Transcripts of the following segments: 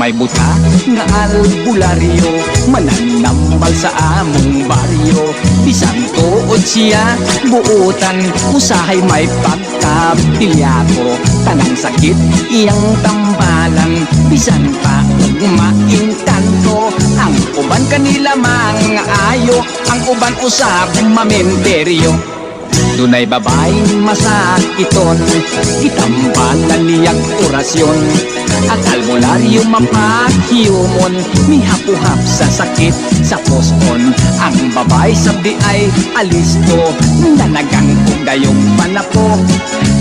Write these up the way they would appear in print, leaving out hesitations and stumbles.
may buta nga albularyo, mananambal sa among baryo. Bisan tuod siya buutan, usahay may pagkapilyako. Tanang sakit iyang tambalan, bisan pa maingkanto. Ang uban kanila mga ayo, ang uban usab mamenteryo. Dunay babaeng masakiton, itambalan niyag orasyon. Ang albularyo mapahiyumon, mihapuhap sa sakit sa pospon. Ang babae sabdi ay alisto, nanagang kung gayong panapo.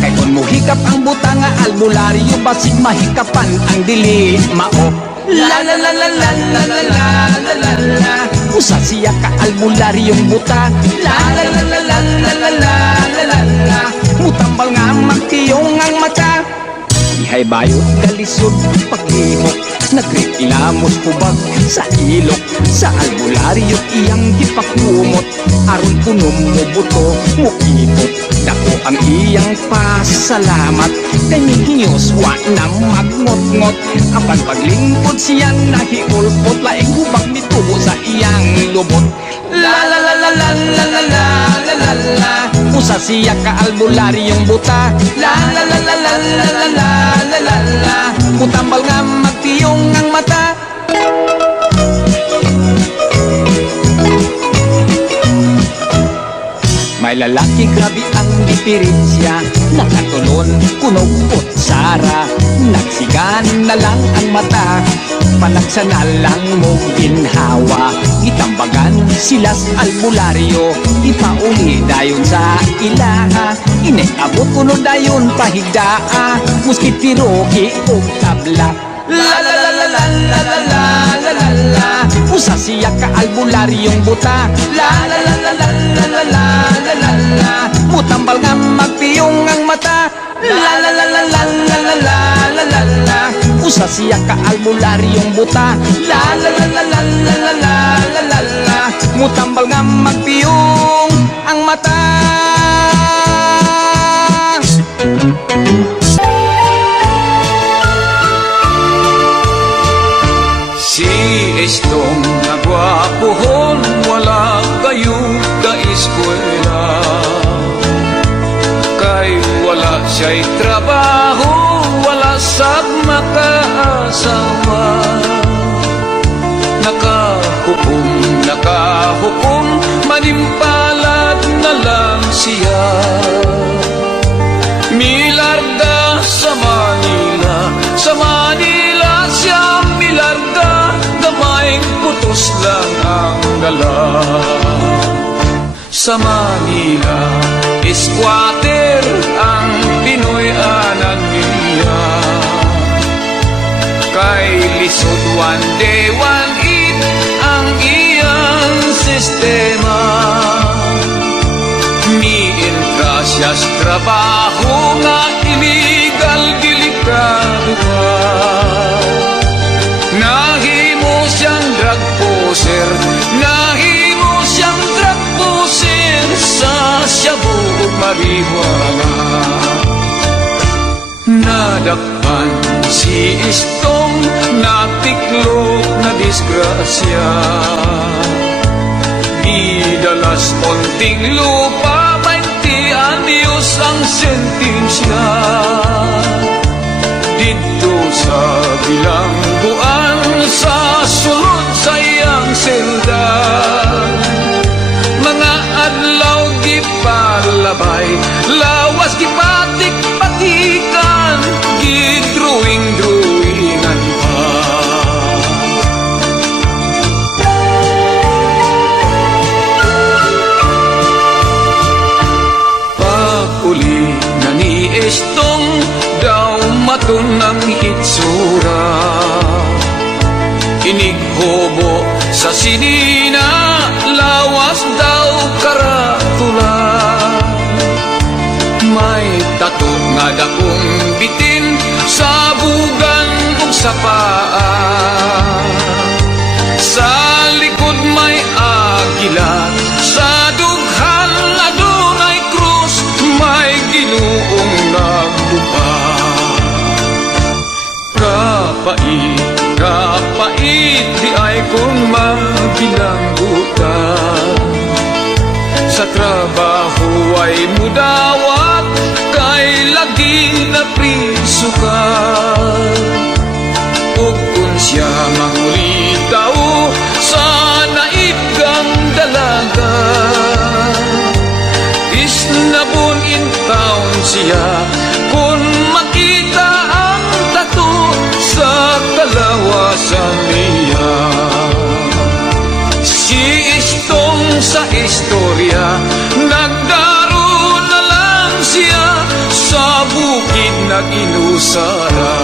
Kay kung muhikap ang buta nga albularyo, basig mahikapan ang dili mao. La la la la la la la la la la la. Usa siya ka albularyong buta. La la la la la la la la la la la. Mutambal nga magtiyong ang mata. Ihay bayot kalisod paghimok, nagreklamos kubag sa ilok. Sa albularyo iyang gipakumot, aron punom mo buto mukipot. Dako ang iyang pasalamat, kay hingiyos wa na magngot-ngot. Apan paglingkod siya nahiulpot, laing hubag mitubo sa iyang lubot. La la la la la la la la la la la. Usa siya ka albularyong buta. La la la la la la la la la la la. Mutambal nga magtiyong ang mata. May lalaki grabe ang diferensya, nakatulon kunog at sara. Nagsigan na lang ang mata, panaksa na lang mong ginhawa. Itambagan silas albularyo, ipauli dayon sa ilaha. Inekabot kuno dayon pahigdaa, muskit piroki o tabla. La la la la la la la la la la la. Usa siya ka albularyong buta. La la la la la la la la la la la. Mutambal nga magpiyong ang mata. La la la la la la la la la la la. Usa siya ka albularyong buta. La la la la la la la la la la la. Mutambal nga magpiyong ang mata. Estong nagwapuhon, wala kayo ka-eskwela. Kay wala siya'y trabaho, wala sab makaasawa. Nakahukom, manimpalad na lang siya. Milarga sa Manila siya milarga. Gamaing putos lang ang dala. Sa Manila, squatter ang Pinoy anan niya. Kay lisod one day, one eat ang iyang sistema. Miin ka siyas trabaho nga illegal, delikado ka. Nahimo siyang drug poser, nahimo siyang drug poser sa shabu ug marijuana. Nadakpan si Istong, natiklop na disgrasya. Idalas konting lupa, 20 anyos ang sentensya. Dito sa bilangguan, sa sulod sa iyang selda. Mga adlaw gipalabay, lawas gipatik-patikan, gidruing-druingan pa. Pag-uli na ni Estong, daw matunang hitsura. Inighobo sa sinina, lawas daw karatula. May tato nga dakong bitin sa bugan ug sa paa. Sa likod may agila, sa dughan adunay krus, may Ginuong nagdupa. Kapait Kapait di ay kung mabilanggutan. Sa trabaho ay mudawat, kay lagi na priso ka. Ug kung siya mangulitaw, sana ikang dalaga. Isnabon in town siya, kung makita ang tato sa kalawasan niya. Si Istong sa istorya, nagdaro na lang siya, sa bukid nag-inusara.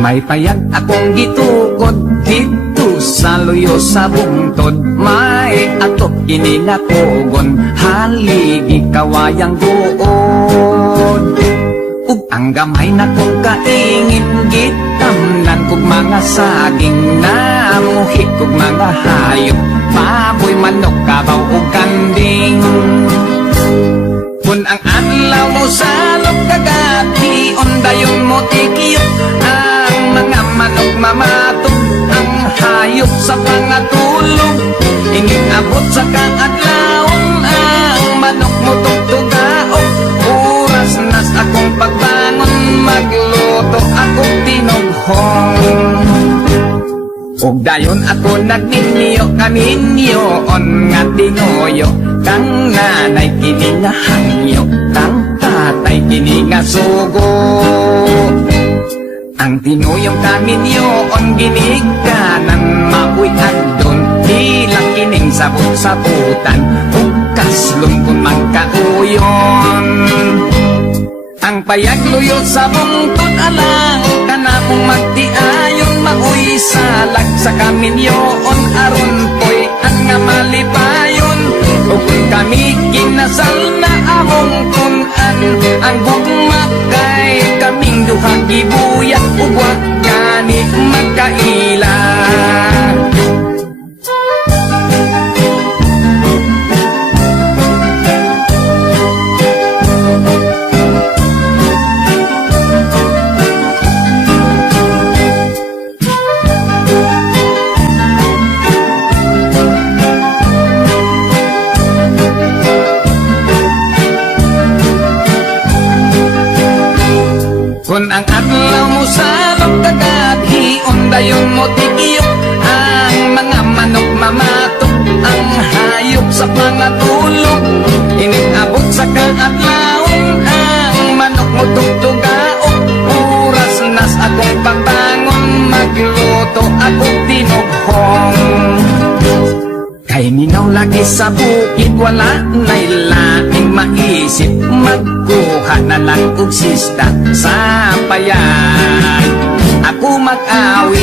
May payag akong gitukod dito sa luyo sa bungtod. May atop kininakugon, haligi kawayang buod. Ug ang gamay na kong kaingin, gitamnan kog mga saging, namuhik kog mga hayop, baboy, manok, kabaw ug kanding. Kung ang adlaw mo sa kagabi, ondayon mo tikiyok, ang mga manok mamatog, ang hayop sa pangatulog. Ingin abot sa kaadlawon, ang manok mo tugtugaok. Oras nas akong pagbangon, magluto akong tinughong. Ug dayon ako nagninyo kaninyo on nga tinuyo, kang nanay kini nga hangyo, kang tatay kini nga sugo. Ang tinuyong kaninyo on ginikanan, mabuy agdon, ilang kining sabot-sabutan, ug kaslong kung magkauyon. Ang payag luyo sa bungtod alang, kanamong magtiayon, mauy salag sa kaminyoon, aron po'y ang nga malipayon. O kung kami kinasal na among tunan, ang bugmak kay kaming duhang gibuyak, ug wa gani magkaila. Kung ang adlaw mo sa kagabi, ondayon mo tikiyok, ang mga manok mamatok, ang hayop sa pangatulog. Inigabot sa kaadlawon, ang manok mo tugtugaok. Oras nas akong pagbangon, magluto akong tinughong. Kay minaw lagi sa bukid, wala na'y laing maisip, magkuha na lang og sista sa payag, ako mag-awit.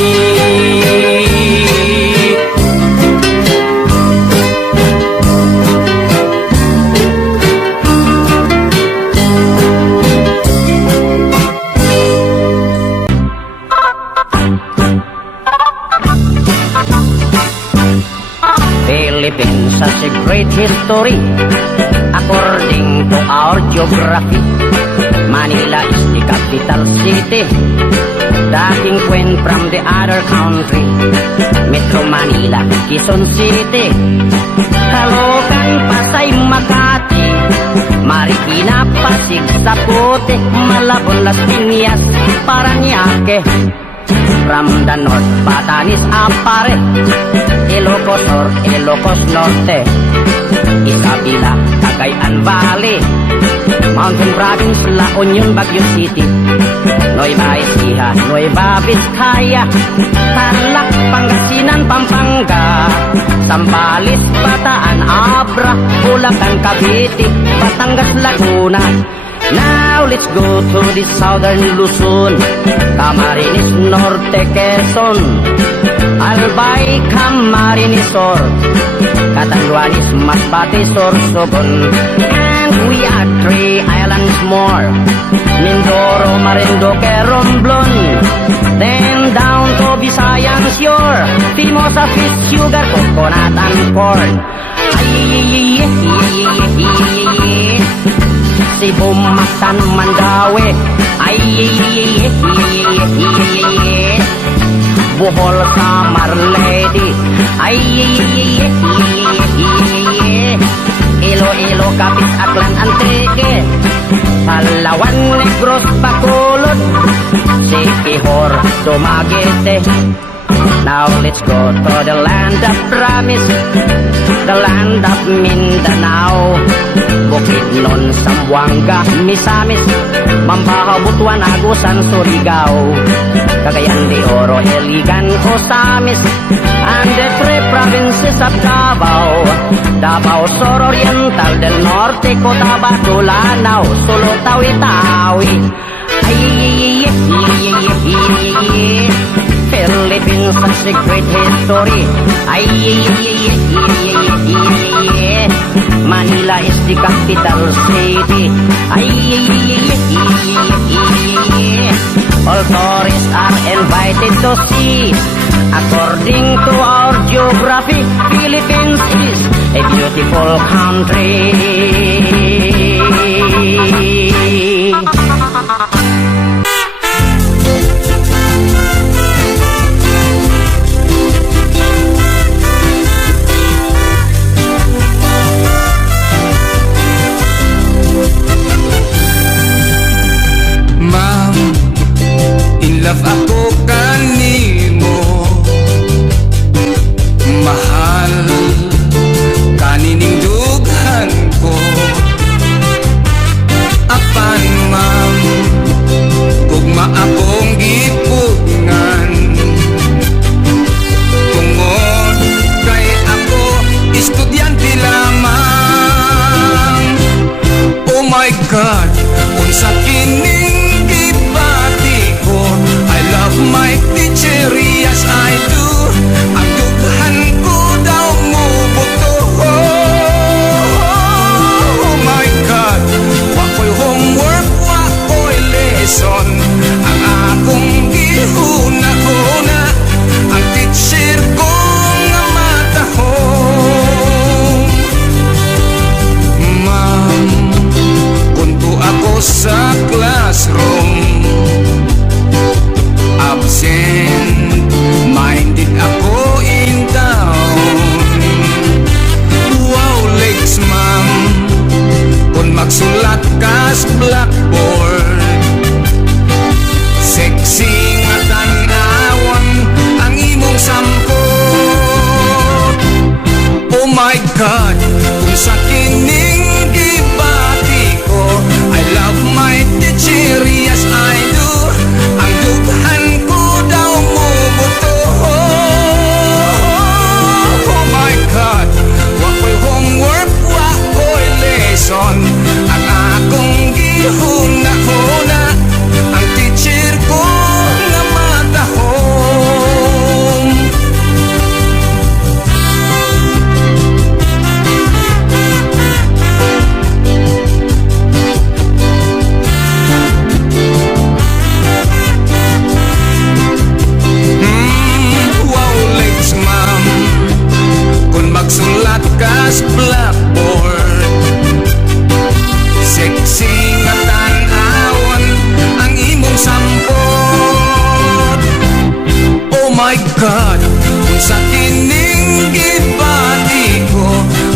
Philippines has a great history according to our geography. Manila is the capital city, dating queen from the other country. Metro Manila, Quezon City, Caloocan, Pasay, Makati, Marikina, Pasig, Zapote, Malabon, Las Piñas, Parañaque. From the north, Batanes, Apare, Ilocos Sur, Ilocos Norte, Isabela, Cagayan Valley, Mountain Province, La Union, Baguio City, Nueva Ecija, Nueva Vizcaya, Tarlac, Pangasinan, Pampanga, Zambales, Bataan, Abra, Bulacan, Cavite, Batangas, Laguna. Now let's go to the southern Luzon, Camarines Norte, Quezon, Albay, Camarines Sur, Catanduanes, Masbate, Sorsogon, and we are 3 islands more, Mindoro, Marinduque, Romblon, Visayan sure, Timosa fish, sugar, coconut and corn. Ay, Cebu, Mactan, Mandawi. Ay, Bohol, Samar, Lady. Ay, Iloilo, Capiz, Aklan, Antique. Palawan, Negros, Bacolod. Siquijor, Dumaguete. Now let's go to the land of promise, the land of Mindanao. Bukidnon, Zamboanga, Misamis, Mambaho, Butuan, Agusan, Surigao, Cagayan de Oro, Iligan, Osamis, and the three provinces of Davao, Davao Sur Oriental, del Norte, Cotabato, Lanao, Sulu, Tawi-Tawi. Ay, Philippines, such a great history. Ay, Manila is the capital city. Ay, all tourists are invited to see. According to our geography, Philippines is a beautiful country. Ma'am, in love ako kanimo. Mahal kanining dughan ko. Apan ma'am, gugma akong gipugngan. Tungod kay ako estudyante lamang. Oh my God, unsa kining gibati ko. I love my teacher, yes I do. Ang dughan ko daw mo buto. Oh my God, wako'y homework, wako'y lesson. Ang akong gihuna-huna, ang teacher ko nga matahong. Ma'am, kunto ako sa classroom, absent minded ako in town. Wow, legs ma'am, kung magsulat ka sa blackboard, sexy nga tanawan ang imong sampot. Oh my God, kung sa kining gibati ko, I love my teacher, yes I do. Ang dughan ko daw mo buto. Oh my God, wako'y homework, wako'y lesson. Ang akong gihuna-huna, ang teacher ko nga matahong. Wow, legs ma'am, kung magsulat ka sa blackboard, sexy nga tanawan ang imong sampot. Oh my God, kung sa kining gibati ko,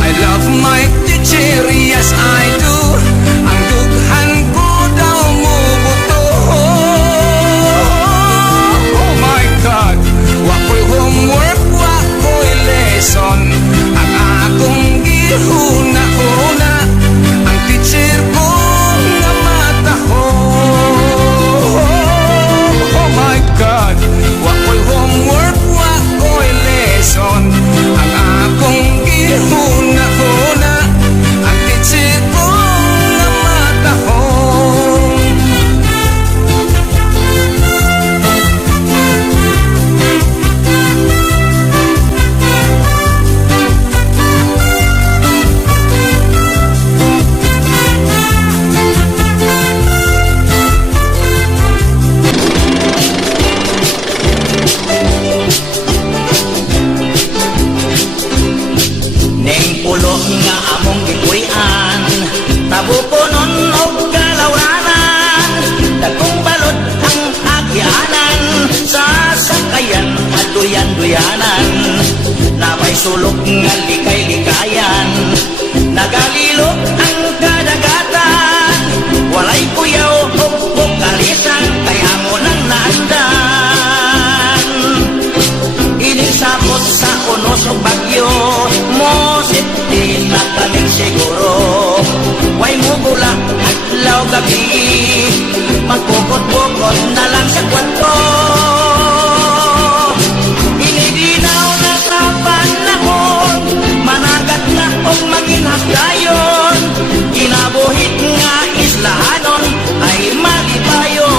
I love my teacher, yes I do. Ang dughan ko daw mo buto. Oh my God, wako'y homework, wako'y lesson. Ang akong gihuna-huna, ang teacher ko nga matahong. Oh my God, wako'y homework, wako'y lesson. aduyan-duyanan na may sulok nga likay-likayan. Nagalilok ang kadagatan, walay kuyaw o kalisan, kaya mo nang naandan. Inisapot sa unos o bagyo, mosit din na kaming siguro. Way mo gula at law gabi, magkukot-bukot na lang sa kwarto. Iniginaw na sa panahon, managat na o manginhagdayon. Kinabuhit nga islahanon ay malipayon.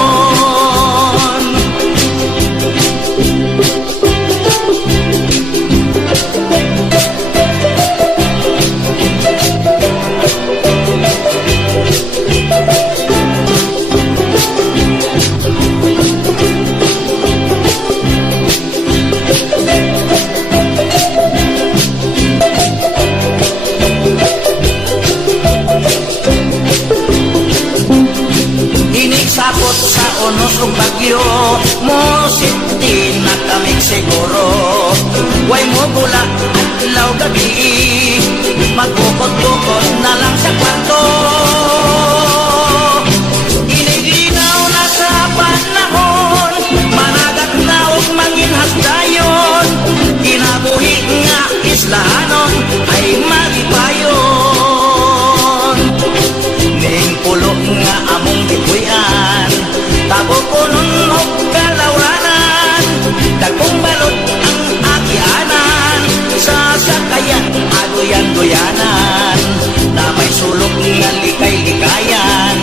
Inisapot sa unos o bagyo, mosit din na kaming siguro. Way mo gula at law gabi, magkukot-bukot na lang sa kwarto. Iniginaw na sa panahon, managat na o manginhagdayon. Kinabuhi nga islahanon ay malipayon. Ning pulo nga among gipuyan, tabo ko nun o kalawranan. Dagkong balot ang akianan, sa sakayan aduyan-duyanan na may sulok nga likay-likayan.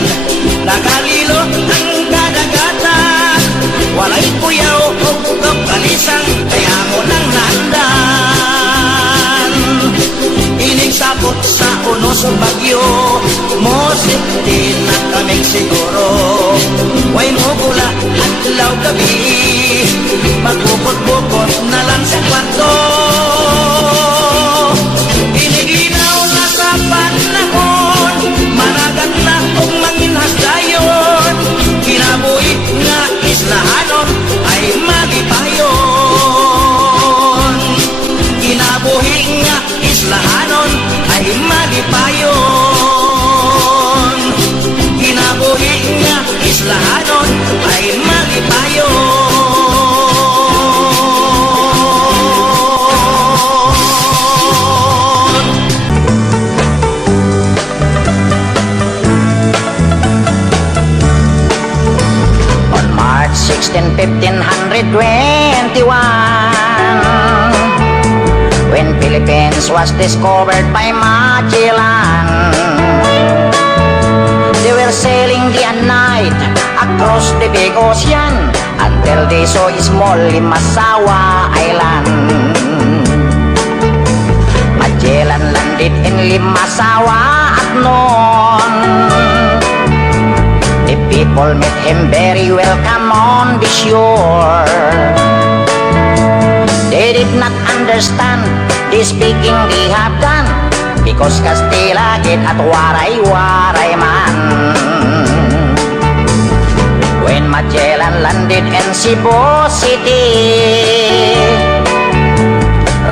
Nakalilo ang kadagatan, walay kuyaw o kalisan, kaya mo nang nandan. Inisapot sa unos o bagyo, mosit din na kaming siguro. Way mo gula at law gabi, magkukot-bukot na lang sa kwarto. Iniginaw na sa panahon, managat na o manginhagdayon. Kinabuhit nga islahanon ay malipayon. Kinabuhi nga islahanon ay malipayon. Kinabuhi nga islahanon ay malipayon. On March 16, 1521, when Philippines was discovered by Magellan, they were sailing day and night across the big ocean until they saw a small Limasawa Island. Magellan landed in Limasawa at noon. The people met him very welcome on the shore. They did not understand the speaking they have done, because Castilla get at waray-waray man. When Magellan landed in Cebu City,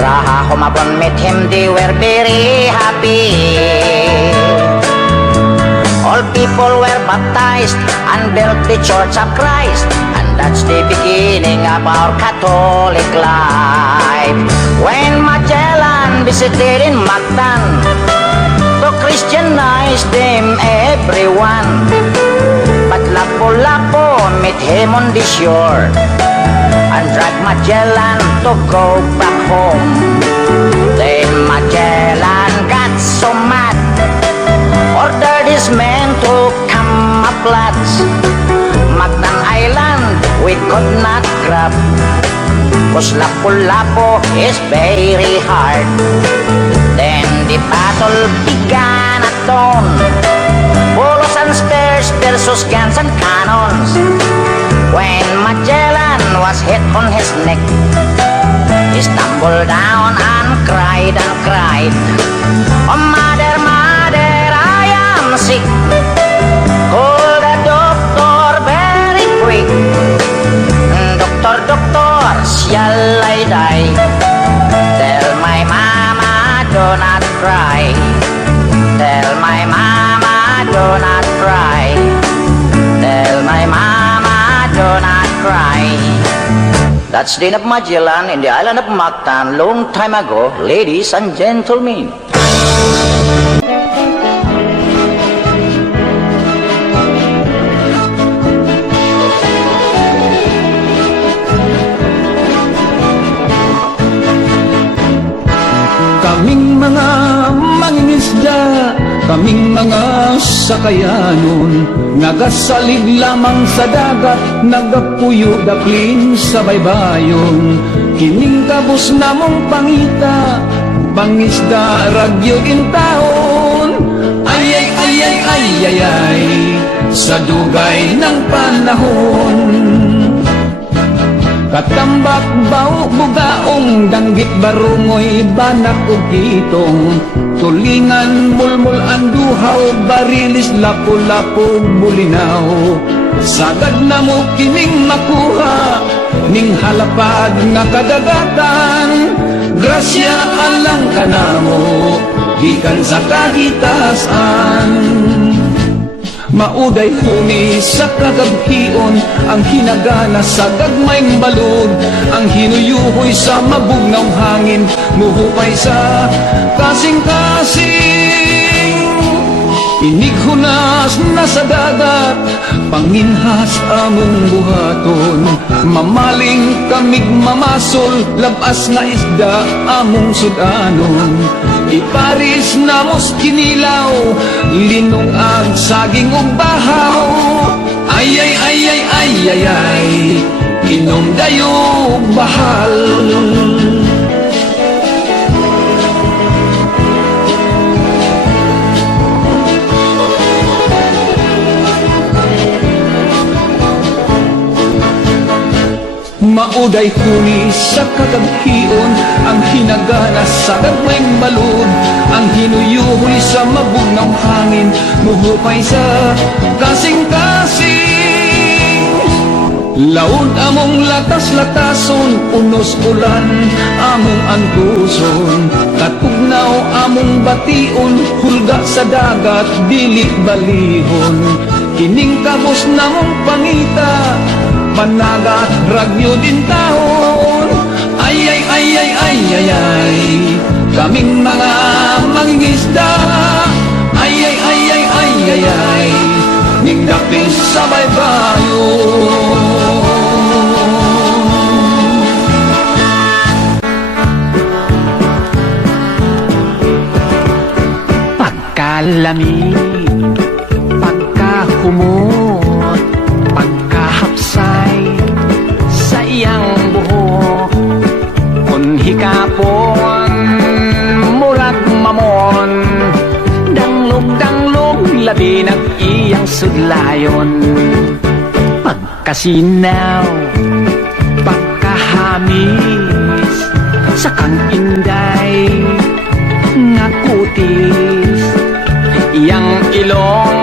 Raha Humabon met him, they were very happy. All people were baptized and built the Church of Christ, and that's the beginning of our Catholic life. When Magellan visited in Mactan to Christianize them everyone, but Lapu-Lapu met him on the shore and dragged Magellan to go back home. Then Magellan got so mad, ordered his men to come up lads. Mactan Island we could not grab, cause Lapu-Lapu is very hard. Then the battle began at dawn, bullets and spears versus guns and cannons. When Magellan was hit on his neck, he stumbled down and cried and cried, "Oh mother, mother, I am sick. Call the doctor very quick. Doctor, doctor, pasyal ay day. Tell my mama do not cry. Tell my mama do not cry. Tell my mama do not cry. That's Dane of Magellan in the island of Mactan long time ago, ladies and gentlemen. Kaming mga mangingisda, kaming mga sakayanon, nagasalig lamang sa dagat, nagapuyo daplin sa baybayon. Kining kabus namong pangita, pangisda ragyo taon. Ay ay ay ay ay ay ay, sa dugay ng panahon. Katambak bao bugaong danggit barungoy banak ug kitong tulingan mulmul ang duhaw barilis lapu-lapu bulinaw sagad na mo kining makuha ning halapad nga kadagatan grasya alang kanamo gikan sa kahitasan. Mauday huni sa kagabhion ang hinagana sa gagmayng balod ang hinuyuhoy sa mabugnaw hangin muhupay sa kasing-kasing inighunas na sa dagat panginhas among buhaton mamaling kamig mamasol labas nga isda among sudanon iparis na mos kinilaw linong ang saging ug bahaw ay ay ay ay ay ay ay inom dayo bahal. Mauday huni sa kagabhion ang hinagana sa gagmayng balod ang hinuyuhoy sa mabugnaw hangin muhupay sa kasing-kasing laod among latas-latason unos ulan among antuson katugnaw among bation hulga sa dagat dili balihon kining kabos namong pangita panagat ragyo taon ay ay ay ay ay ay ay kaming mga mangingisda ay ay ay ay ay ay ay ning dapis sa baybayon. Pagkalami pagkahumot pagkahapsay sa iyang buhok kun hikapon murag mamon danglog labi ng iyang sudlayon pagkasinaw pagkahamis sa kang inday nga kutis iyang ilong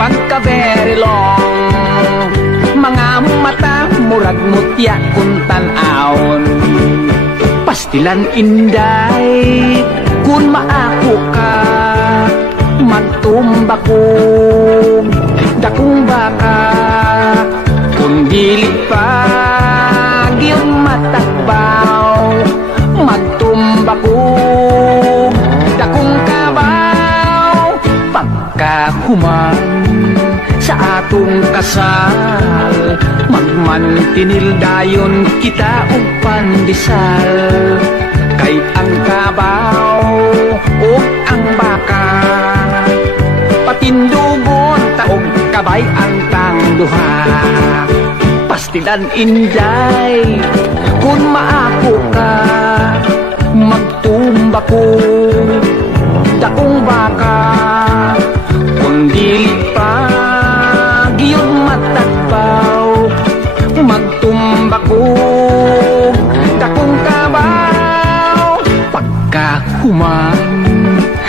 pagka-very-long mga mata murag mutya kung tan-aon pastilan inday kun maako ka magtumbakog dakong baka kung dili pa gyud matakbaw magtumbakog dakong kabaw pagkahuman sa atong kasal magmantinil dayon kita og pandesal kay ang kabaw ug ang baka patindugon taog kabay ang tang duha pastilan inday kun maako ka magtumbako dakong baka kun dili pa giyud matakbaw magtumbako dakong kabaw pagkahuman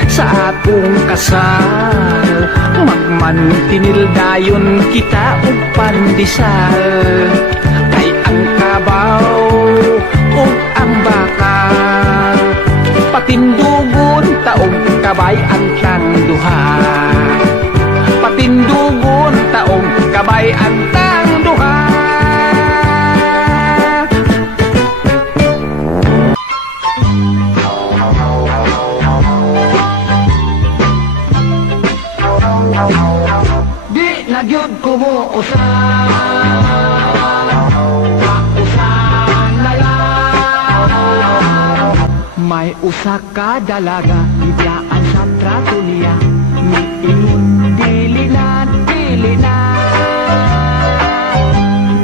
sa atong kasal magmantinil dayon kita og pandesal kay ang kabaw usa ka dalaga, biglaan sa trato niya, miingon, dili na, dili na.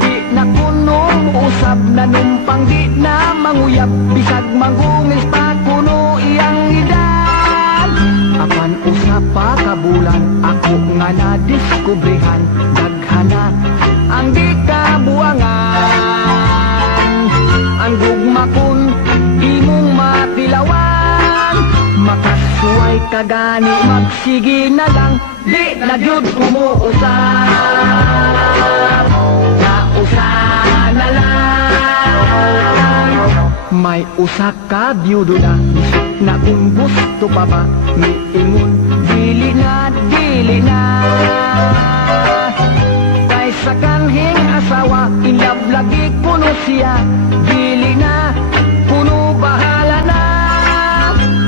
Di na kuno usab na numpang, di na manguyab, bisag mangungis pa kuno iyang edad. Apan usa pa ka bulan, ako nga nadiskubrihan, daghana ang di kabuangan. Ang gugma kun imong matilawan, makasuway ka gani, magsige na lang, di na gyud kumuusap. Nausa na lang. May usa ka byudo na kung gusto pa ba, miingon, dili na, dili na. Sa kanhing asawa, inlab lagi kuno siya, dili na, kuno bahala na.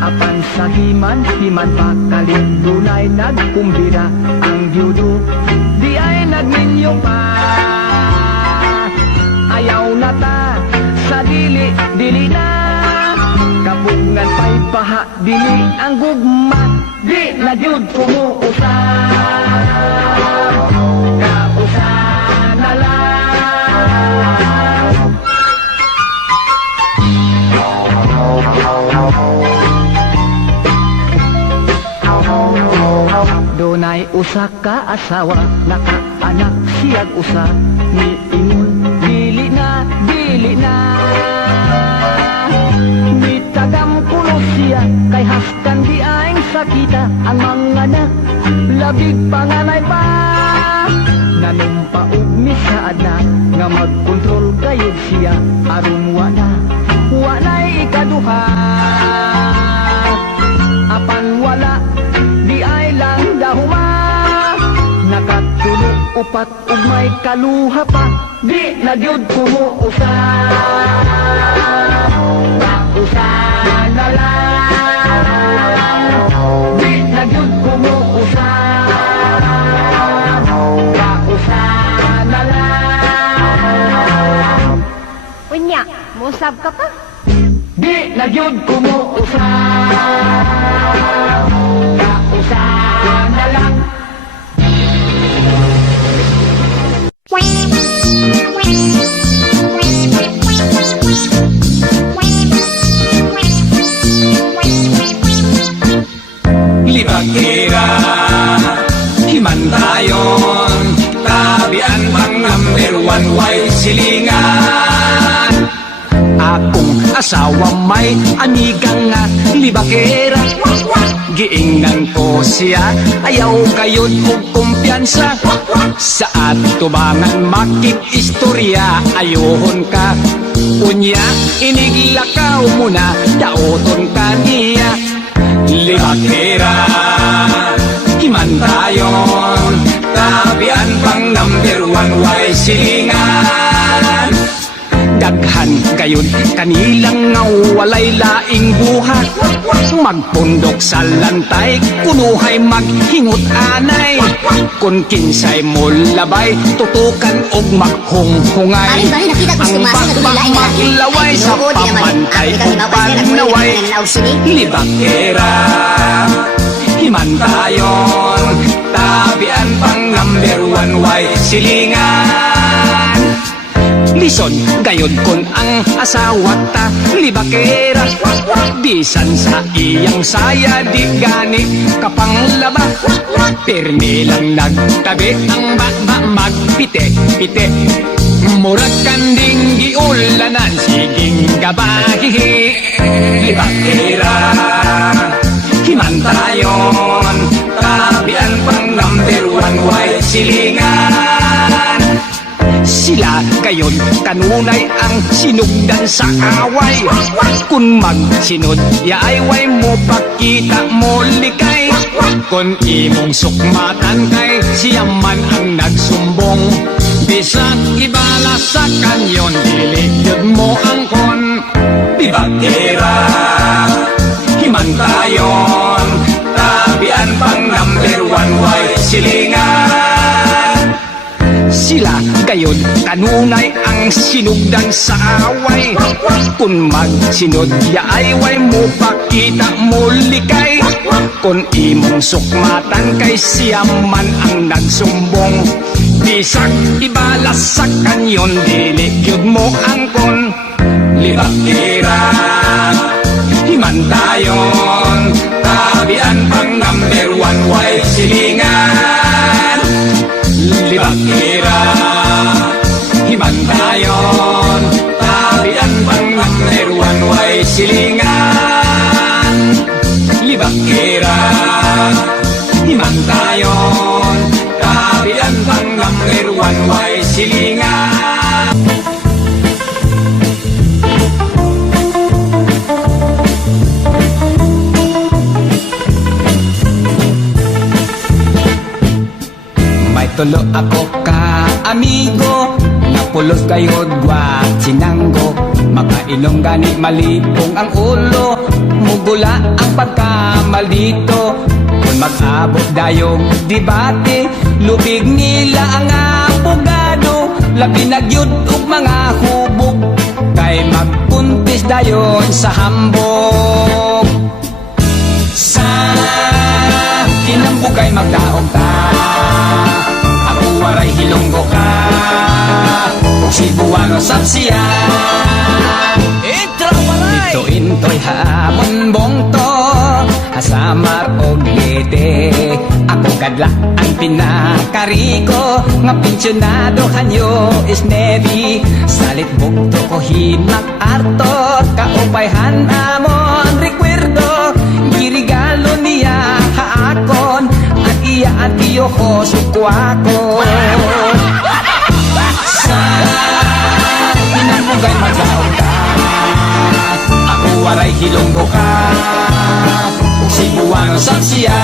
Apan sa himan pa, kaling dunay nagkumbira, ang byudo di ay nagminyo pa. Ayaw na ta, sa dili, dili na. Kapungan pa'y paha, dili ang gugma, di na jud kumuusap. Kausa na lang. Dunay usa ka asawa, nakaanak siyag usa, miingon, dili na, dili na. Mitagam kuno siya, kay haskan di aing sakita, ang mga anak, labig panganay pa. Nanumpaog misaad na, nga magkontrol kayo siya, aron wana'y ikaduha. Apan wala, di ay lang dahuma, nakatulo upat ug may kaluha pa, di na gyud kumuusap. Kausa na lang, di na gyud kumuusap. Kausa na lang. Unya, musab ka pa? Di na gyud kumuusap. Kausa na lang. Libagkira, himantayon, tabian pang number one, way silingan. Akong asawa may amigang nga libakera, giingnan ko siya, ayaw kayod og kumpiyansa. Sa atubangan makikistorya, ayohon ka. Unya, iniglakaw mo na, daoton ka niya. Libagkira, himantayon, tabian pang number one, way silingan. Daghan gayon kanilang nga walay laing buhat, magpundok sa lantay, kunuhay maghingot anay. Kung kinsay mo labay, tutukan og maghunghungay. Paring nakita ko Ang sumasa na dumilain na maglaway sa pamantay o panaway. Libakera, himantayon, tabian pang number one, way silingan. Lison, gayon kon ang asawa ta, libakera. Bisan sa iyang saya, di gani kapanglaba. Permi lang nagtabi, ang bakba magpite-pite. Murag kanding giulanan, siging gabahihi. Libakera, himantayon, tabian pang number one, way silingan. Sila gayon kanunay ang sinugdan sa away. Kung magsinod, yaay mo pakita mo likay. Kung imong sukmatan kay siya man ang nagsumbong, bisag ibala sa kanyon, diligid mo ang kon. Libakera, himantayon, tabian pang number one, way silingan. Sila Gayon kanunay ang sinugdan sa away. Kung magsinod yaay way mo pakita mo likay. Kung imong sukmatan kay siya man ang nagsumbong. Bisag ibalas sa kanyon dili gyud mo angkon. Libakira himantayon tabian pang number one way silingan. Libakira himantayon tabian pang number one way silingan. Libakira himantayon tabian pang number one way silingan. Tulo ako ka amigo, napulos kayod gwat sinanggo. Makainom gani malipong ang ulo, mugula ang pagkamalito. Kung mag-abot dayog debate, lubig nila ang abogado. Labi nagyud og mga hubog, kay magpuntis dayon sa hambog. Sa kinambugay magdaog ta, waray hilonggo ka kung Cebuano sapsiya. Dito intoy hamon bongto hasamar og lete. Ako kadla ang pinakariko nga pensyonado hanyo is Navy. Salit bugto ko himak arto kaupayhan amon recuerdo. Girigalo niya haakon at iya at iyo ko sukwako. Sa inamugay maglaog ka, ako waray hilonggo ka kung Cebuano sapsiya.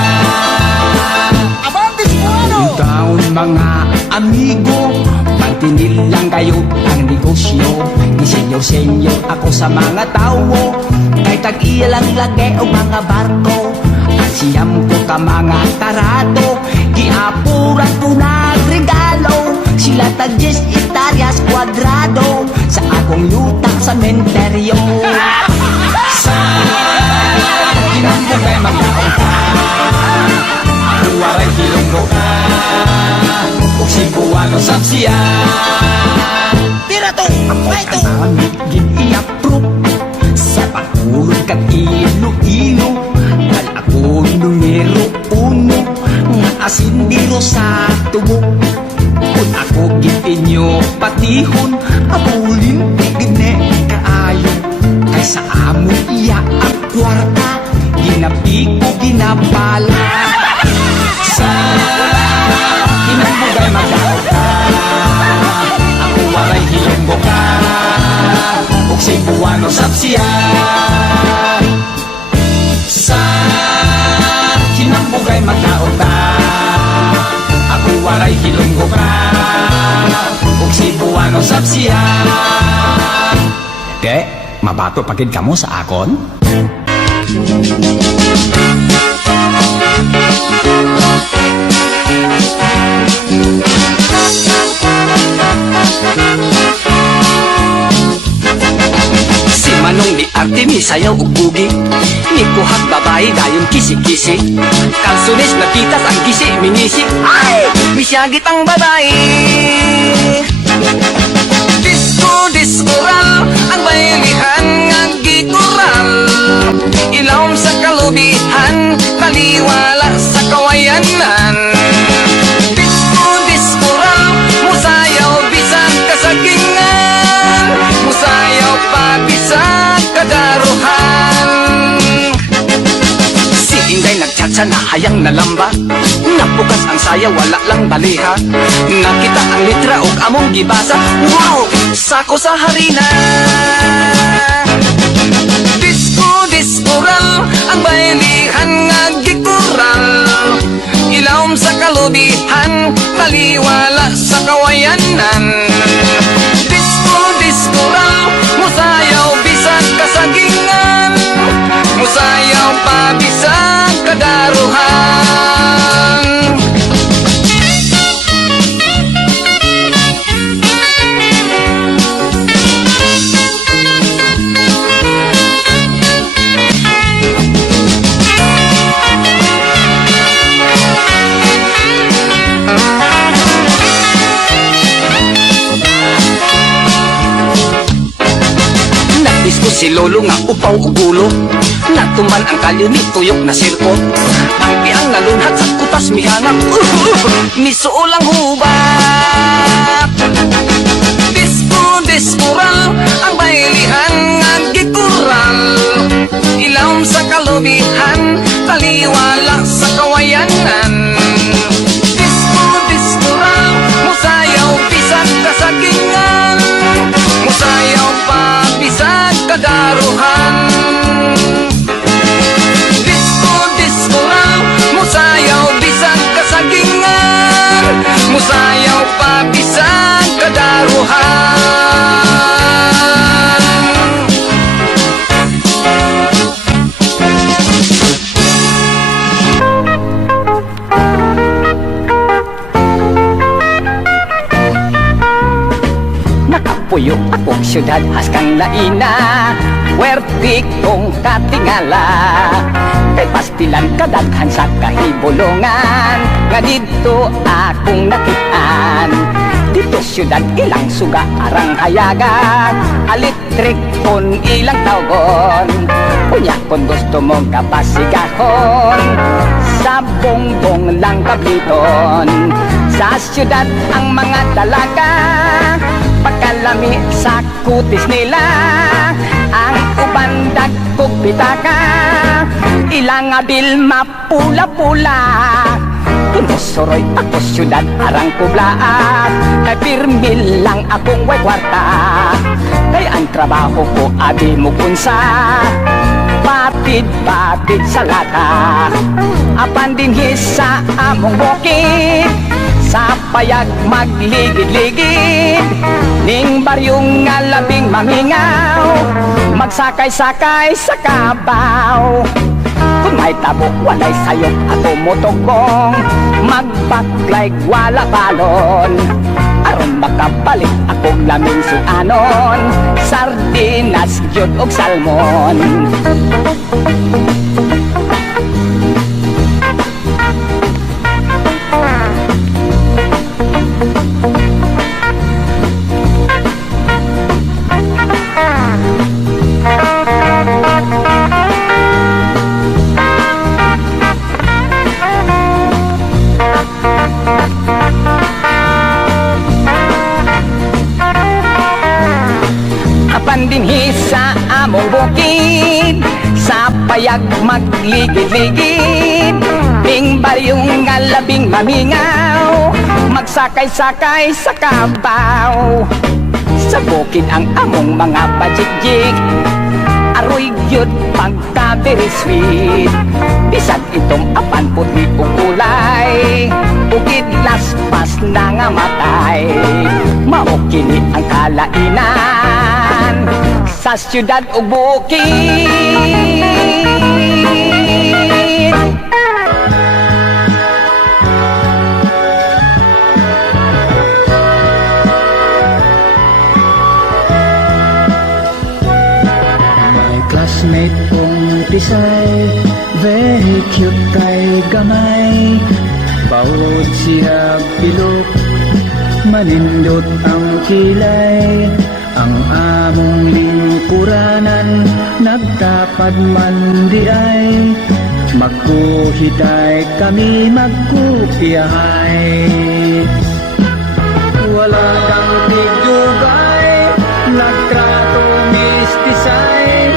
Ang taon mga amigo, pantinil lang kayo ang negosyo. Ni senyor ako sa mga tao, kay tag-iya lang lagay o mga barko. At siyam ko ka mga tarado, giapuran ko na regalo. Sila tag-10 hektaryas kwadrado sa akong lutang sa menteryo. Sa kinambugay maglaong ka, ako waray hilonggo ka kung Cebuano sapsiya. Tira to! May to! Amig gin-i-approve sa pahulog kag ilo-ilo. Dal ako numero 1 nga asindiro sa tubo. Kung ako gintinyo patihon, abulin gine kaayo. Kay sa amo iya ang kwarta, ginapi ko ginapala. Sa kinambugay magaw ka, ako waray hilonggo ka kung Cebuano sapsiya. Sa kinambugay magaw ka, ako waray hilonggo ka kung Cebuano sapsiya. De, mabato pagid kamo sa akon? Si Manong ni Artemis sayaw ug bugi, ni kuhak babae dayon kisi-kisi. Kalsunis nakitas ang kisi minisi, ay misyagit ang babae. Diskoral ang baylihan nga gikural. Ilawom sa kalubihan, taliwala sa kawayanan. Diskoral, musayaw bisan kasagingan, musayaw pa bisan kadaruhan. Si Inday nagtsatsa na hayang nalamba, napukas ang saya wala lang baliha. Nakita ang litra og among gibasa, wow! Sako sa harina. Diskoral ang baylihan nga gikural. Ilawom sa kalubihan, taliwala sa kawayanan. Diskoral, musayaw bisan kasagingan, musayaw pa bisan kadaruhan. ko si Lolo nga upaw ugulo. Natuman ang kalyo ni tuyok na sirko. Ang iyang nalunhat sa kutas mihanap. Misuol ang hubak. Diskural ang bailihan nga gikural. Ilawom sa kalubihan, taliwala sa kawayanan. Diskural, musayaw bisag kasagingan. Musayaw pa bisag kadaruhan. Diskural, musayaw bisag kasagingan. Musayaw pa bisag kadaruhan. Nakapuyo akong syudad haskang laina, werti kong katingala. Kay pastilan kadaghan sa kahibulungan, nga dito akong nakitaan. Dito syudad ilang suga arang hayagan, alitrik kon ilang tawgon. Kunya kon gusto mong kapasigahon, sa bongbong lang kabliton. Sa syudad ang mga dalaga, pagkalami sa kutis nila. Ang uban dagkog pitaka, ilang abil mapula-pula. Pinusuroy ako syudad arang kublaat, kay pirmil lang akong way kwarta. Kay ang trabaho ko abi mo kunsa, patid-patid sa lata. Apan din hisa among bukid, sa payag magligid-ligid. Ning baryong nga labing mamingaw, magsakay-sakay sa kabaw. Kung may tabo, walay sayok ato motogbong, magpaklayg wala balon. Aron makabalik akong laming suanon, sardinas, gyud og salmon. Dinhi sa among bukid, sa payag magligid-ligid. Ping baryong nga labing mamingaw, magsakay-sakay sa kabaw. Sa bukid ang among mga pajigjig, aroy gyud pagka very sweet. Bisag itong apan puti o kulay, ugid laspas na nga matay. Mao kini ang kalainan sa syudad ug bukid. My classmate kong tisay, very cute kay gamay. Bawod siya pilok, manindot ang kilay. Ang among lingkuranan, nagtapad man di ay. Magkuhitay kami, magkupiyahay. Wala kang tigugay, nagtrato mistisay.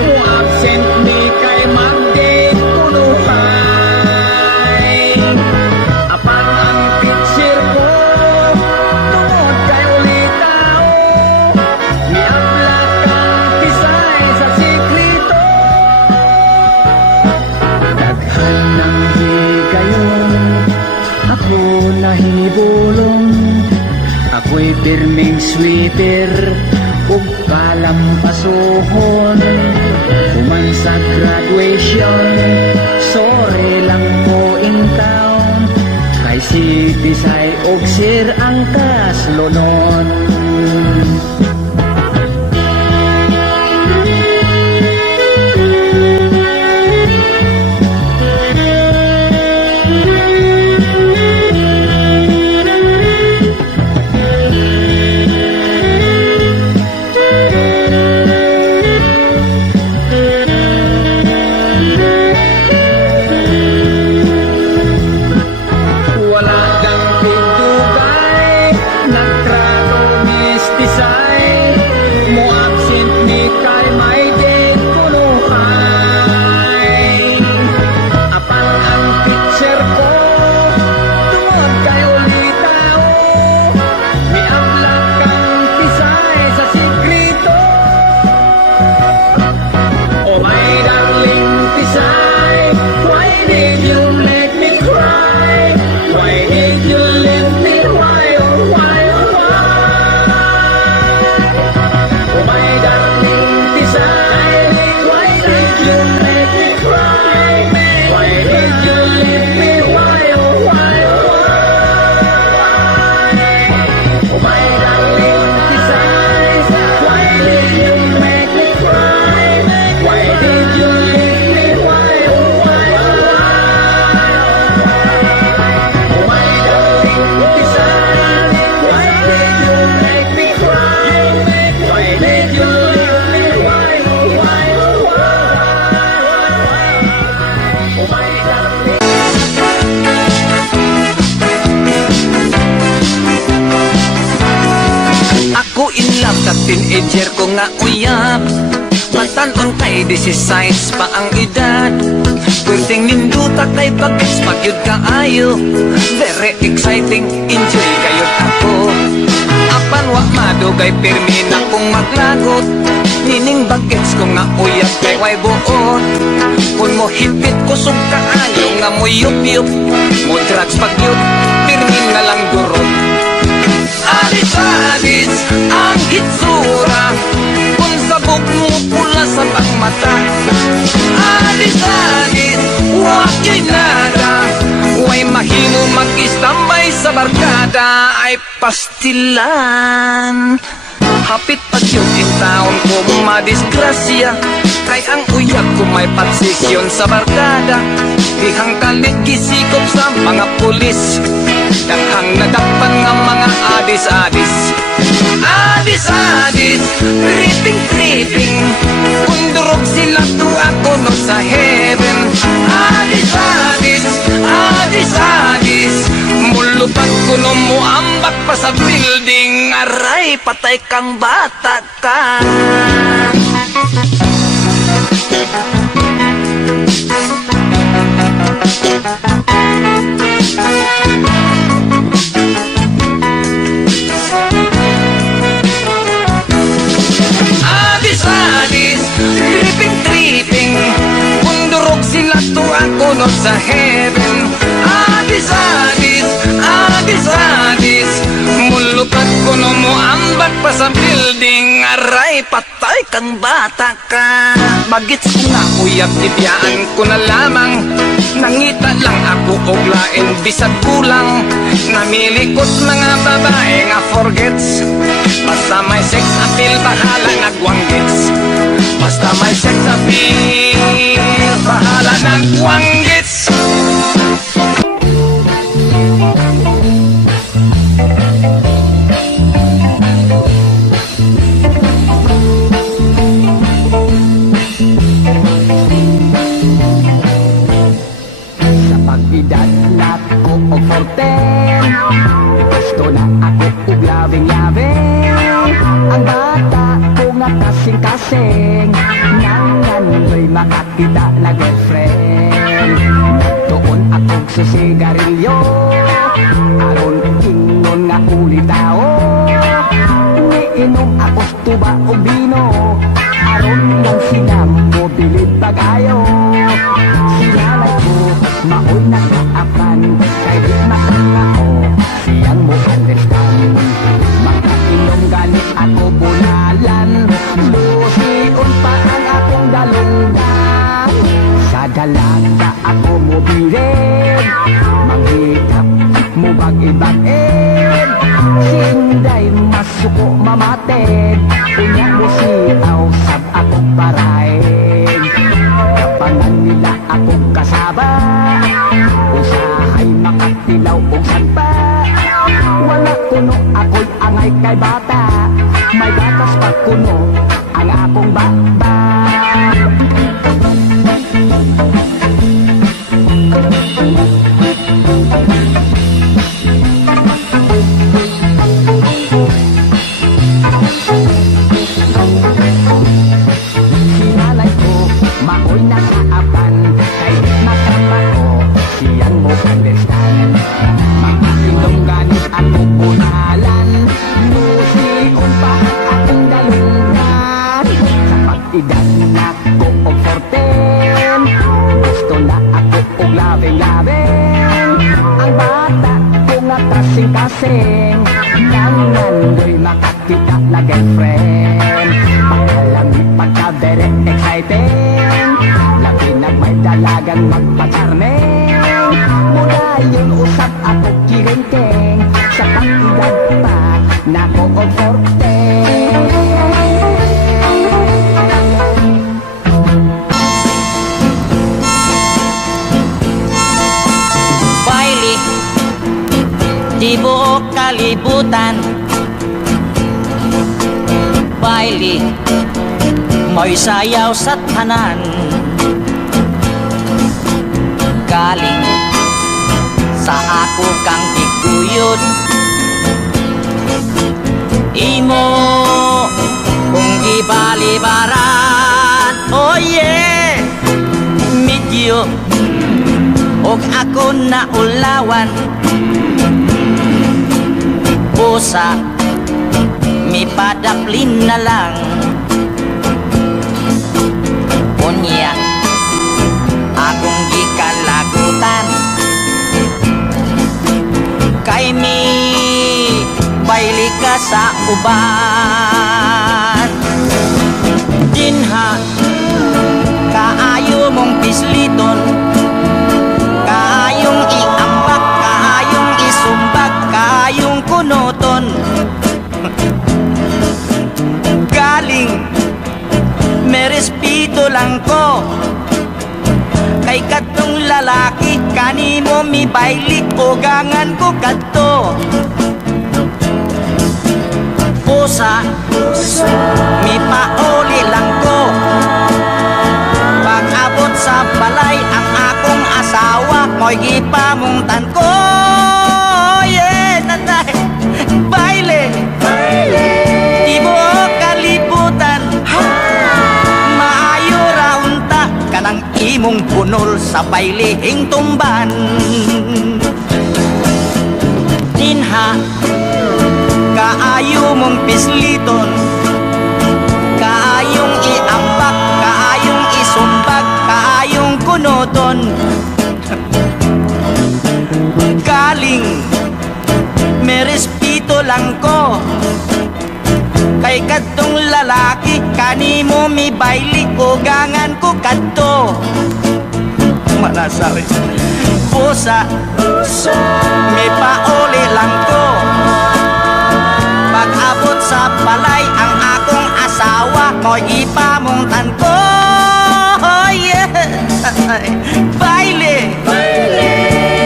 Kung absent mi kay mag-date kunuhay. Apan ang picture ko, tungod kay ulitaw. Miabla kang tisay sa sikrito. Daghan ng higayon, ako nahibulong. Ako'y pirming sweeter ug kalampasuhon. Human sa graduation, sorry lang po in town. Kay si Tisay og Sir ang kaslonon. uyab Matanon kay 16 pa ang edad Pwedeng ninduta kay bagets pagyud kaayo Very exciting, enjoy kayod ako Apan wa madugay pirmi na kung maglagot Nining bagets ko nga uyab kay way buot Kung mo hipit kusog kaayo nga mo yup-yup Mo drugs pagyud, pirmi nga lang durot Alis-alis ang hitsura Kung sabog mo pula sa pangmata Alis-alis, wag yo'y nada Way mahimo mag-istambay sa barkada Ay pastilan Hapit pag yun in taon ko madisgrasya Kay ang uyab ko may patsisyon sa barkada Dihang kalit gisikop sa mga pulis Daghang nadakpan nga mga adis-adis Adis-adis, tripping-tripping Kundurog sila to ako no sa heaven Adis-adis, adis-adis Mulupad ko no mo ambak pa sa building Aray, patay kang bata ka Adis-adis, tripping-tripping Kundurog sila to ako no sa heaven Adis-adis, adis-adis Mulupad ko no mo ambak pa sa building Aray, patay kang bata ka Bagits ko nga uyab tibiyaan ko na lamang Nangita lang ako og lain bisag kulang Namilikot mga babae nga forgets Basta may sex appeal bahala nagwanggets Basta may sex appeal bahala nagwanggets Pag-edad na ko og 14 Gusto na ako og labing-labing Ang bata ko nga kasing-kasing Nangandoy makakita na girlfriend Nagtuon akong susigarilyo Aron ingon nga uli tao Niinom ako tuba o bino Aron lang sinambo bilid pagayo Sinalay ko maoy nakaapan Kay di makangao siyang mo understand Makainom gani ako bunalan Lusiun pa ang akong dalunggan Sa dalaga ako mo birin Manghitap mo bag-ibagin Sinday masuko mamatid Unya mo siaw sab akong parain Kapangan nila akong kasaba Usahay makatilaw og sagpa Wala kuno ako'y angay kay bata May gatas pa kuno ang akong baba Sinalay ko maoy nakaapan Kay di makamao siyang mo understand Makainom ganit ako unalan Nusiun pa ang aking dalungan Sa pag-edad na ko og 14 Gusto na ako og labing-labing Ang bata ko nga kasing-kasing Nangandoy makakita na girlfriend Pagkalami pagka very exciting Labi na may dalagang magpacharming Mudayon usap ako kiringking Sa pag-edad pa na ko og 14 Bailey di buong kalibutan Bailey mo'y sayaw sa tanan Galing sa ako kang giguyod Imo kung Liba-libaran, oh yeah. Medyo og ako na ulawan. Pusa, mi padaplin na lang. Unya, akong gikalagutan. Kay mi baili ka sa uban. Dinha, kaayo mong pisliton, kaayong iambak, kaayong isumbag, kaayong kunoton. Galing, may respeto lang ko. Kay katong lalaki, kanimo mi bailik o gangan ko kadto. Pusa, mi pauli lang ko. Pag-abot sa balay, ang akong asawa mo'y gipamungtan ko. Yeah, nanay, baile, ibo kalibutan. Maayo raunta kanang imong punol sa bailihing tumban. Dinha, kaayo mong pisliton, kaayong iambak, kaayong isumbag, kaayong kunoton. Galing, may respeto lang ko. Kay kadtong lalaki, kanimo mi baili o gangan ko kadto. Manasari, pusa, may pauli lang ko. Pag-abot sa balay, ang akong asawa mo'y ipamungtan ko. Oh yeah, baile,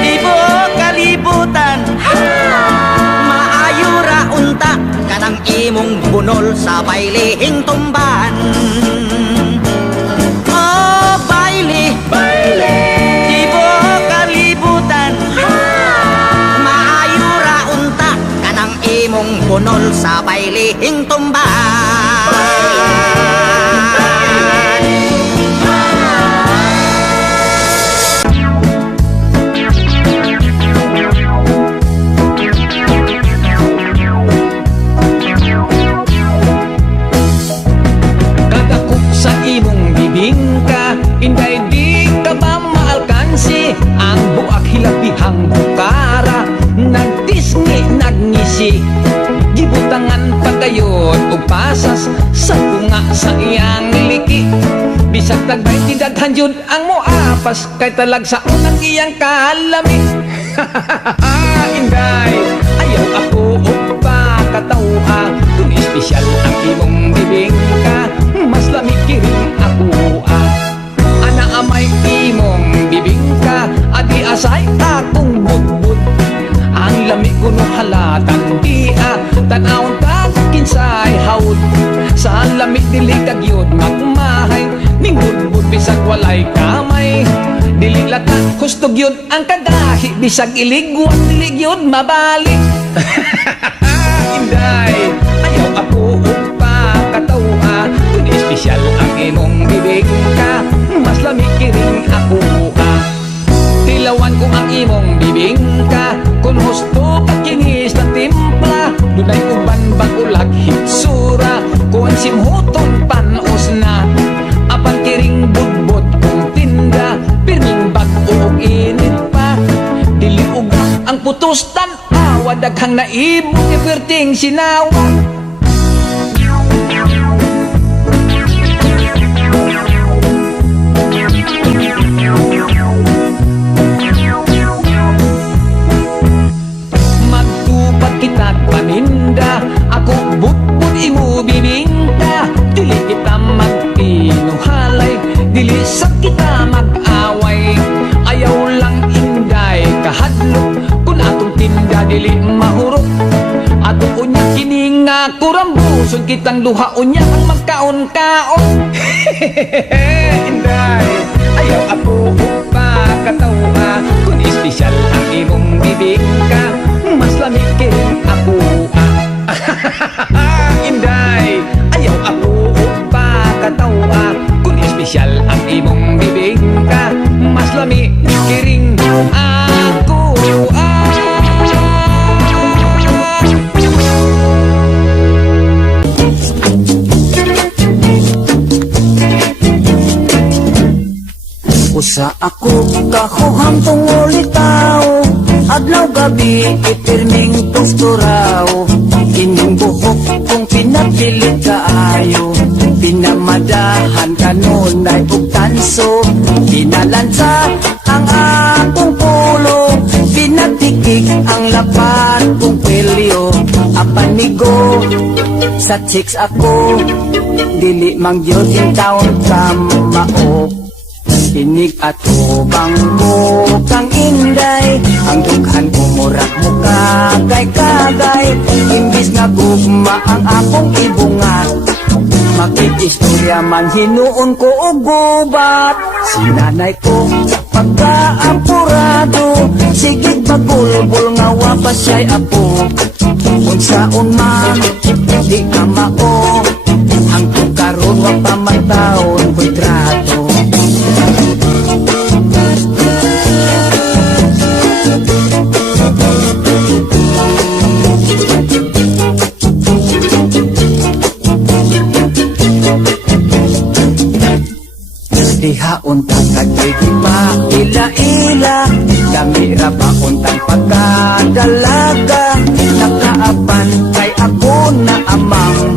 ibo kalibutan. Maayo ra unta kanang imong bunol sa bailihing tumban. Oh baile, ibo kalibutan. Maayo ra unta kanang imong bunol sa bailihing tumban. Kadakop sa imong bibingka, inday di ka ba maalkansi? Ang buak hilabihang bukara, nagtisngi nagngisi. Gibutangan pagayod o pasas sa tunga sa iyang liki. Bisag tagbay ti daghan jud ang moapas, kay talag sa unang iyang kalami. Inday, ayaw ako o pakatawa, kung espesyal ang imong bibingka, mas lamig kiring ako ana amay imong bibingka, adi asay akong budbud. Ang lamig ko no halatan dia, tanawon ta kinsay haud. Sa lamig dili kagyod magmahay, ning budbud bisag walay kamay. Dili lata hustog yun ang kadahi, bisag iligwat dili gyud mabalik. Inday, ayaw ako upa katawa, kung espesyal ang imong bibingka, mas lamig kiring ako tilawan ko ang imong bibingka, kung husto kakinis na timpla, dunay uban bagulag hitsura, kung simhuton panos na, apan kiring budbod kong tinda, pirming bag-o og init pa, dili ugak ang putos tan-awa, daghang naibog iperting sinawa. Magtupat kita't paninda, ako budbud imo bibingka, dili kita magpinuhalay, dili sa kita mag-away. Ayaw lang inday kahadlok, kung atong tinda dili mahurot. Ato unya kini nga kurambuson, kitang duha unya ang magkaon-kaon. Inday, ayaw ako upa katawa, kung espesyal ang imong bibingka, mas lamig kiring ako Inday, ayaw ako espesyal ang imong bibingka. Mas lami kiring ako. Usa ako kahuhang tungulitaw, adlaw gabi ipirming tusturaw. Ining buhok kong pinapilit kaayo, pinamadahan kanunay ug tanso. Pinalansa ang akong pulo, pinatikik ang lapat kong pelyo. Apanigo sa chicks ako, dili mang gyud in town kamao. Inig at bangko kang inday, ang dughan ko murak muka kay kagay. Imbis nga gugma ang akong ibungat, makikistorya man hinuon ko og gubat. Sinanay ko pagkaapurado, sige bagulbol nga wapas siya'y apo. Unsaon man di ka mao, hangtod karon wa pa matawon ko'y trato. Diha untang kagay di pa ila-ila, damira pa untang pagkadalaga. Nakaapan kay ako na amang,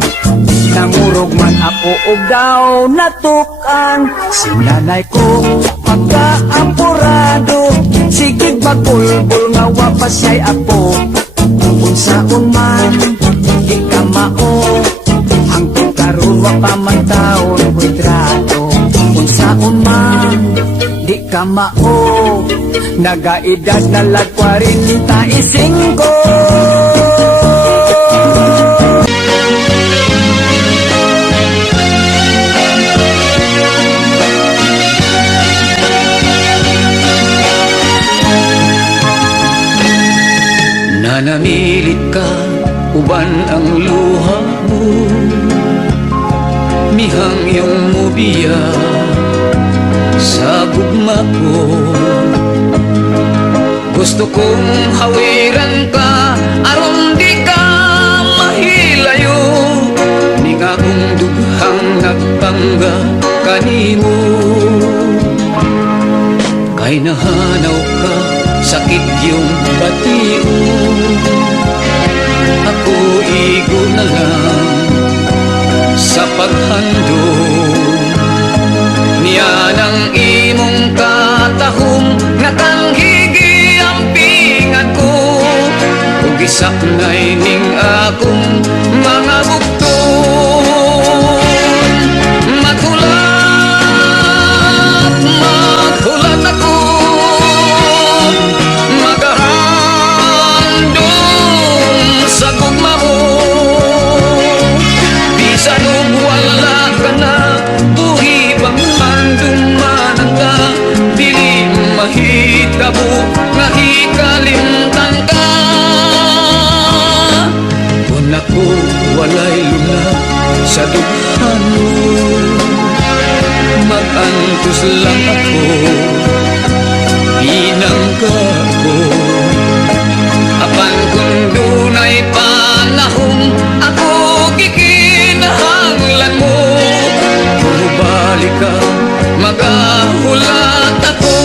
nangurog man ako og daw natukan. Sinanay ko pagkaapurado, sige bagulbol nga wapas siya'y apo. Unsaon man di ka mao, hangtod karon wa pa man taon ko'y trato. Unsaon man di ka mao, nagaedad na lag 45. Nanamilit ka, uban ang luha mo, mihang iyong mubiya sa gugma ko. Gusto kong hawiran ka, aron di ka mahilayo, ni nga kong dughang nagpangga kanimo. Kay nahanaw ka, sakit yung batiyo, ako igo na lang sa paghandong. Niya ng imong katahom, nakanghigi ang pingan ko, ug isaknay ning akong mga bugton. Maghulat ako, magahandong sa gugma mo. Bisan ug wala ka na, buhi bang mandumanan ka, dili mahitabo nga hikalimtan ka. Kung ako walay luna sa dughan mo, mag-antos lang ako, inangga ko. Apan kung dunay panahon, ako gikinahanglan mo. Kung balik ka, magahulat ako.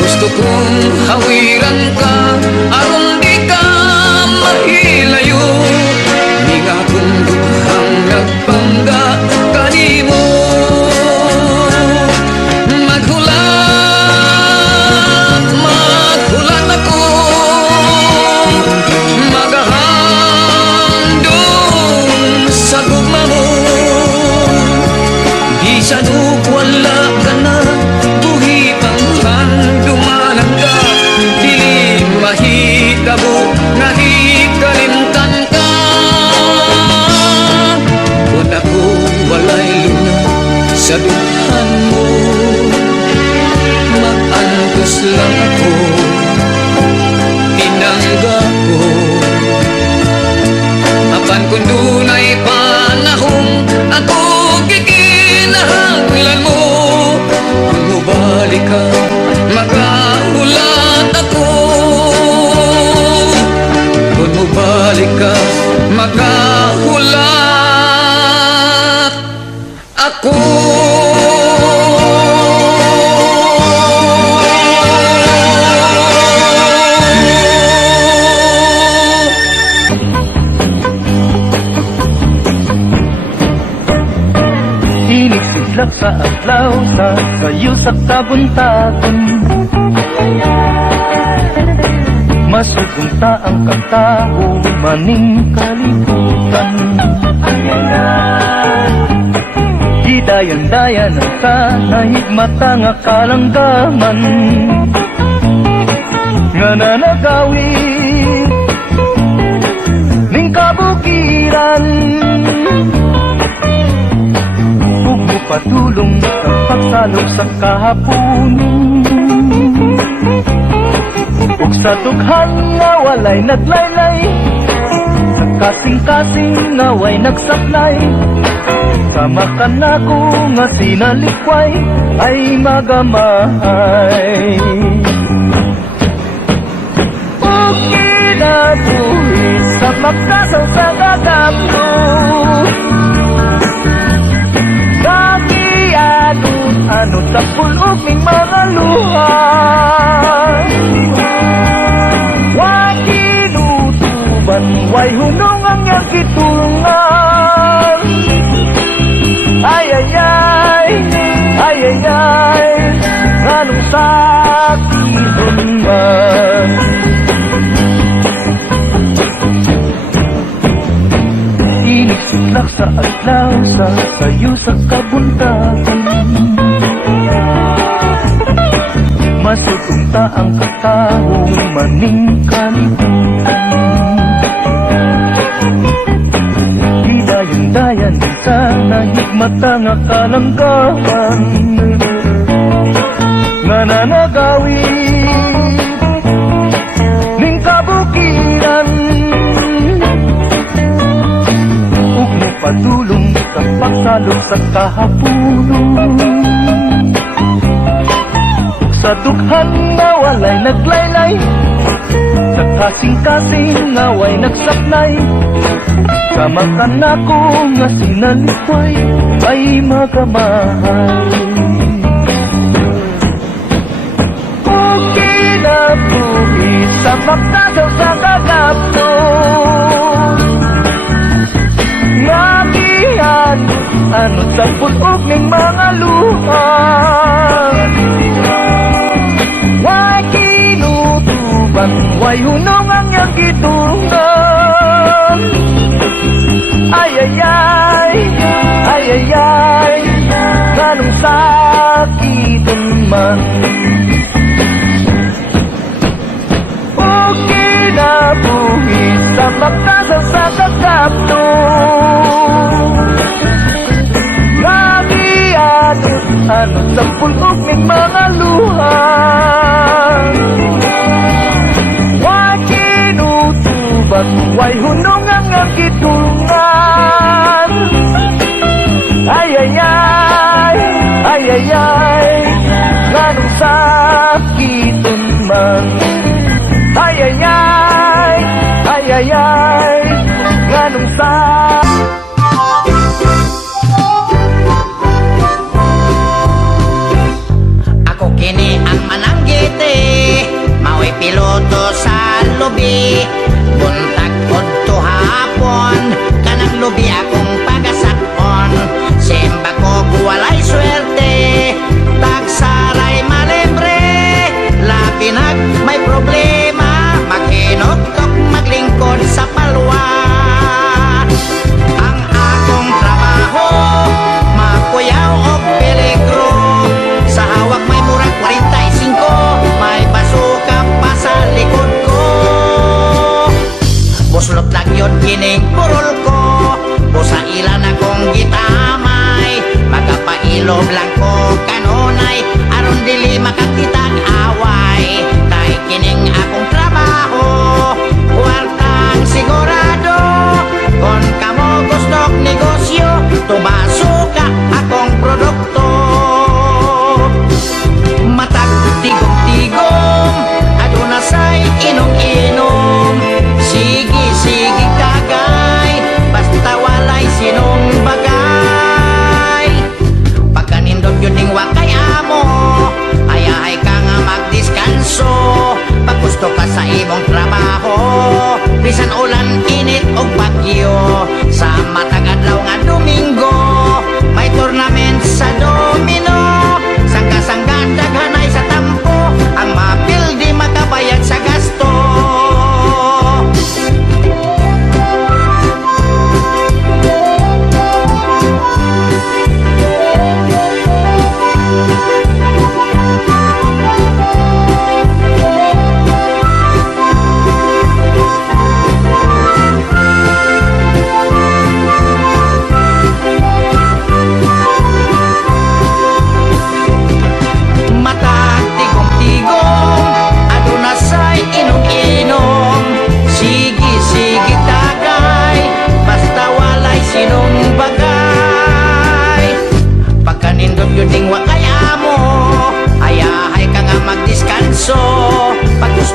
Gusto kong hawiran ka, aron di ka mahilayo, di nga kung dughang nagpangga kanimo. Maghulat ako, magahandong sa gugma mo. Bisan ug wala ka na, buhi pang handumanan ka, dili ako. Inisidlak sa adlaw sa sayo sa tabuntagon. Masugunta ang katao maning kalibutan. Gidayan-dayan ang sanahigmata nga kalanggaman nga nanagawi ning kabukiran. Ug patulong sa pagsalog sa kahapunon. Ug sa dughan nga walay naglaylay, sa kasing-kasing nga way nagsaklay, sama ka nako nga sinalikway ay magamay. Ug kinabuhi sa magkasaw sa gagapno, ano sa pulog ning mga luha. Wa kinutuban, way hunong ang iyang kitulungan. Ay ay ay, ay ay ay, anong sakit man. Inisidlak sa adlaw sa sayo sa kabuntagan. Masusunta ang katao maning kalibutan. Hidayan-dayan sa nahigmata nga kalanggaman nga nanagawi ning kabukiran. Ug patulong sa pagsalog sa kahapunon. Sa dughan nga walay naglaylay, sa kasing-kasing nga way nagsaknay, sama ka nako nga sinalikway ay magamay. Ug kinabuhi sa magkasaw sa gagapno, nga gihan ano sa pulog ning mga luha. Way kinutuban, way hunong ang iyang gitungan. Ay ay ay, ay ay ay, anong sakitan man. O kinabuhi sa magkasaw sa gagapno, ano sa pulog ning mga luha. Way kinutuban, way hunong ang iyang gitungan. Ay ay ay, ay ay ay, anong sakitan man. Ay ay ay, ay ay ay, anong sakitan. Kini ang mananggiti, mao'y piloto sa lubi. Buntag udto hapon, kanang lubi akong pagasakon. Simba ko walay swerte, tagsaray malibre. Labi nag may problema, maghinoktok maglingkod sa palwa. Ang akong trabaho, makuyaw o peligro. Sa hawak may murag 45, may basuka pa sa likod ko. Buslot lang yun kining purol ko, busa ilan akong gitamay. Magapailob lang ko kanunay, aron dili makakitag away. Kay kining akong trabaho, kwartang sigurado. Kon kamo gustong negosyo, tubasuka akong produkto. Matag tigom-tigom, aduna say inom-inom. Sige-sige kagay, basta walay sinong bagay.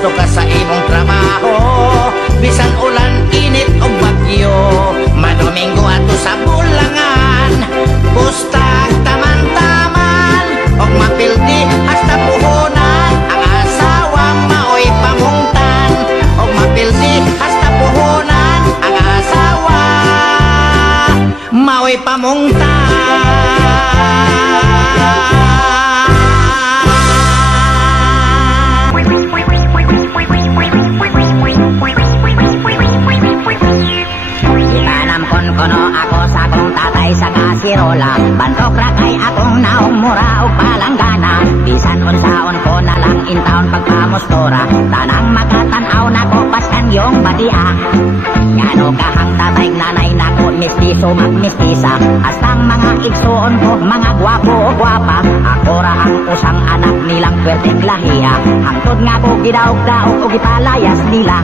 gusto ka sa imong trabaho, bisan ulan, init o bagyo, madomingo ato sa bulangan, bustag taman-taman, og mapildi hasta puhunan, ang asawa maoy pamungtan, og mapildi hasta puhunan, ang asawa maoy pamungtan. Itanam kon kono ako sa akong tatay sa kasirola, bantok ra kay akong naong mura o palanggana, bisan unsaon ko na lang in town pagpamustora, tanang makatanaw na ko paskan yung badia. Ngano kahang tatay nanay na ko mistiso magmistisa, astang mga igsuon ko mga gwapo o gwapa, ako ra ang usang anak nilang pwerteng lahiya, hangtod nga ko gidaog-daog o gipalayas nila.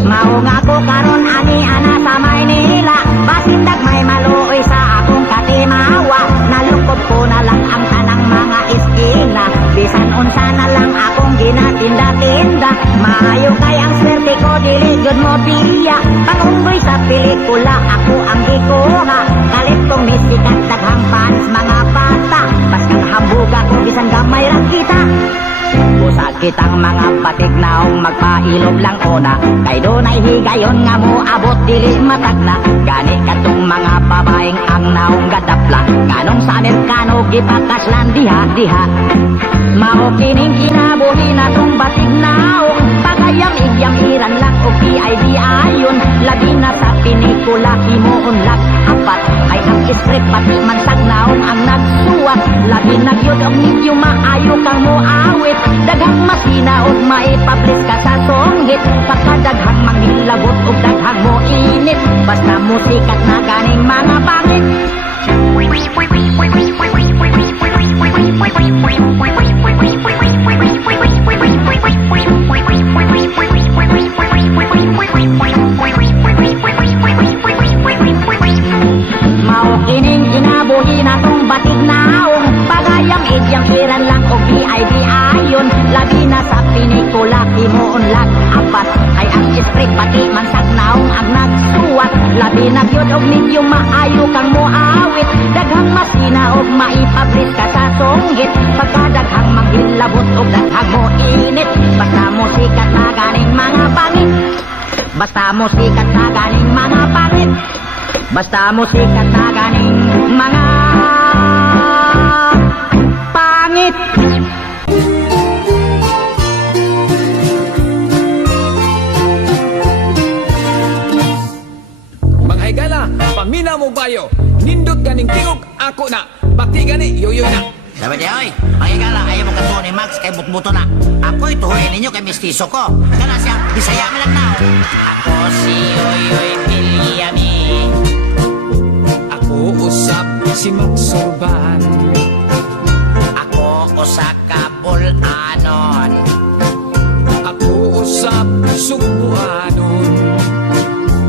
Mao nga ko karon ani ana sa Maynila, basindag may maluoy sa akong katimawa, nalukob ko na lang ang tanang mga iskina, bisan unsa na lang akong ginatinda-tinda, maayo kay ang swerte ko dili gyud mo biya, pangunggoy sa pelikula ako ang gikuha, kalit kong misikat daghang fans mga bata, baskang hambuga ko bisan gamay ra kita. Usag kitang mga batik naong magpailog lang ona, kay dunay higayon nga mo abot dili matagna, gani katong mga babaeng ang naong gadapla, kanong sa Amerikano gipakaslan diha-diha. Mao kining kinabuhi na tong batik naong, pagayam-igyam iran lang o PID ayon, labi na sa pinikula himuunlag apat, ay ang script pati man tagnaong ang nagsuwat, labi na gyud og medyo maayo kang moawit, daghang masina og maipablis ka sa songhit, pagkadaghang manghilabot og daghang mo init, basta musikat na ganing mga pangit. Mao kining kinabuhi na tong batik naong, pagayam-igyam iran lang og BID ayon, labi na sa pinikula himuunlag apat, ay ang script pati man tagnaong ang nagsuwat, labi na gyud og medyo maayo kang moawit, daghang masina og maipablis ka sa songhit, pagkadaghang manghilabot og daghang mo init, basta musikat na ganing mga pangit, basta musikat na ganing mga pangit, basta musikat na ganing mga pangit. Mga higala, pamina mo bayo, nindot ganing tingog ako na, pati gani yoyo na. Dapat ya, oy, ang igala, ayaw mo katuwa ni Max kay butbuto na. Ako'y tuhoy ninyo kay mistiso ko. Kana siya, bisaya mo lang na. Ako si Yoyoy Villami. Ako usap si Max Urban. Ako usa ka bulanon. Ako usap Subuanon.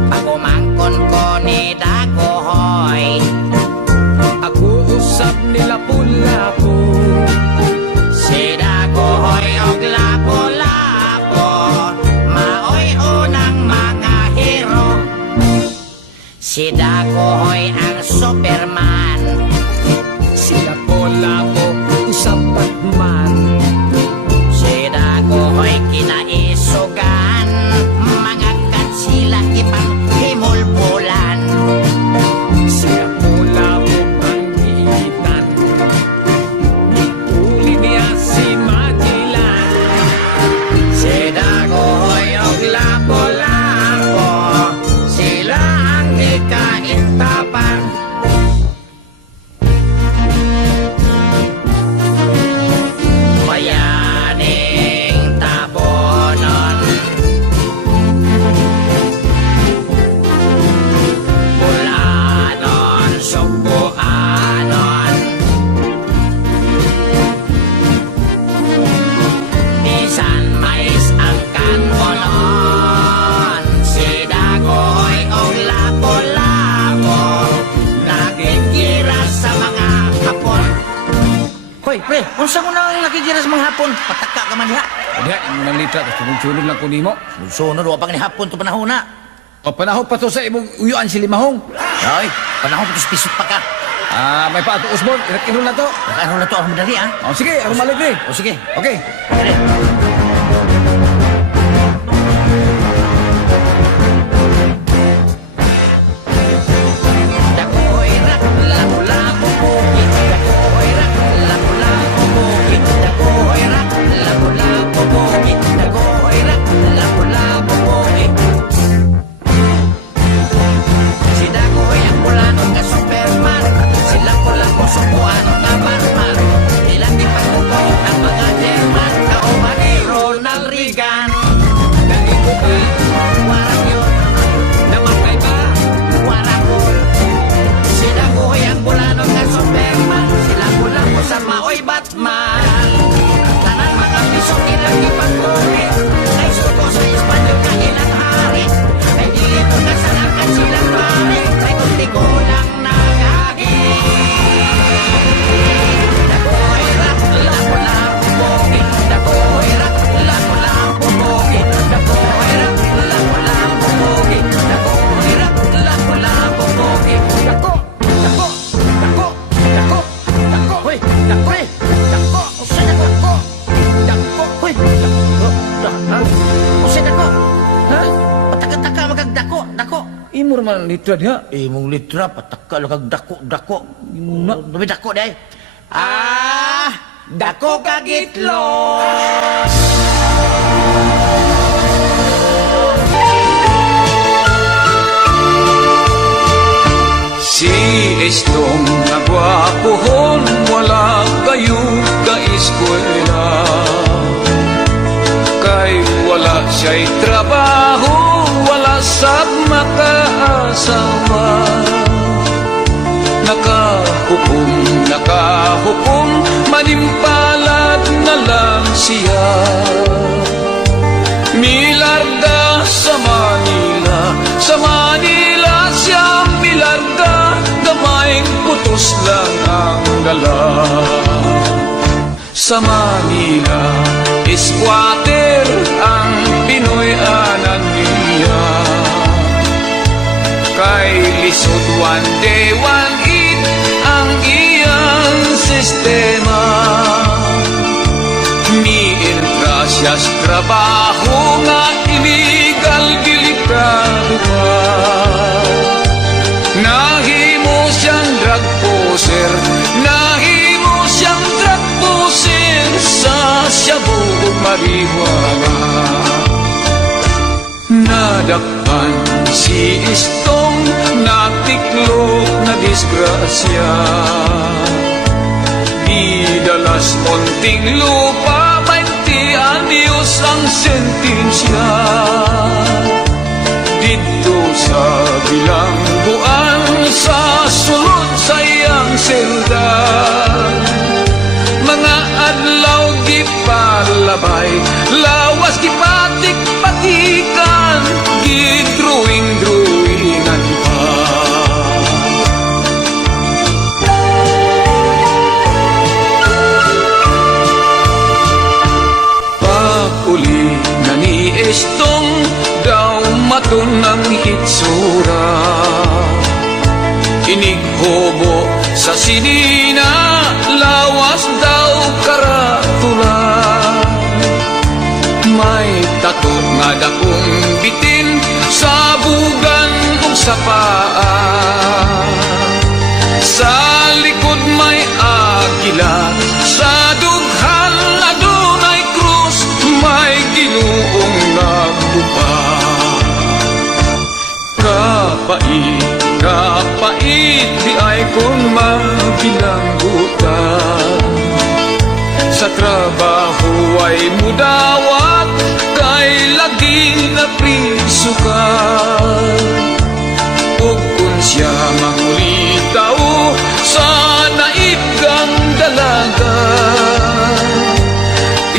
Ako mangkon ko ni Dagohoy. Ako usap nila Lapu-Lapu. Si Dagohoy og Lapu-Lapu, maoy unang mga hero. Si Dagohoy ang Superman. Si Lapu-Lapu usap Batman. Si Dagohoy kinaisugan, mga katsila ipang himulbulan. Si Lapu-Lapu ang giitan. Ulit Hoy, pre, unsa mo nang nakigira sa mga hapon? Pataka ka man diha. Diha, imong litra, sunod-sunod lang ko nimo. Sunod, wa pa ni hapon to panahon na. O panahon pa to sa imong uyuan si Limahong. Ay, panahon to pisot pa ka. May pato usbon, irak-iro na to. Ano na to ang madali, ha? O sige, ako maligri. O sige. Okay. Sige. Imo naman litra diha. Imong litra, pataka lang kag dako-dako. Imuna. Dami dako, day. Dako kagitlo! Si Estong nagwapuhon, wala kayo ka-eskwela. Kay wala siya'y trabaho, wala sa makaasawa. Nakahukom, manimpalad na lang siya. Milarga sa Manila siya milarga, gamaing putos lang ang dala. Sa Manila, squatter ang Pinoy anan niya. Kay lisod one day, one eat ang iyang sistema. Mientra siya sa trabaho nga illegal, delikado pa. Nahimo siyang drug poser, nahimo siyang drug poser sa shabu ug marijuana. Nadakpan si Estong, natiklop na disgrasya. Didalas konting lupa, 20 anyos ang sentensya. Dito sa bilangguan, sa sulod sa iyang selda. Mga adlaw gipalabay, lawas gipatik-patikan, gidruing-druingan pa. Pag-uli na ni Estong, daw maton ang hitsura. Inighobo sa sinina, lawas daw karatula. May tato nga dakong bitin sa bugan ug sa paa. Sa likod may agila, sa dughan adunay krus, may Ginuong nagtupa. Kapait, di ay kung magbilanggutan. Sa trabaho ay mudawat, kay lagi na priso ka. Ug kung siya mangulitaw, sa naibgang dalaga.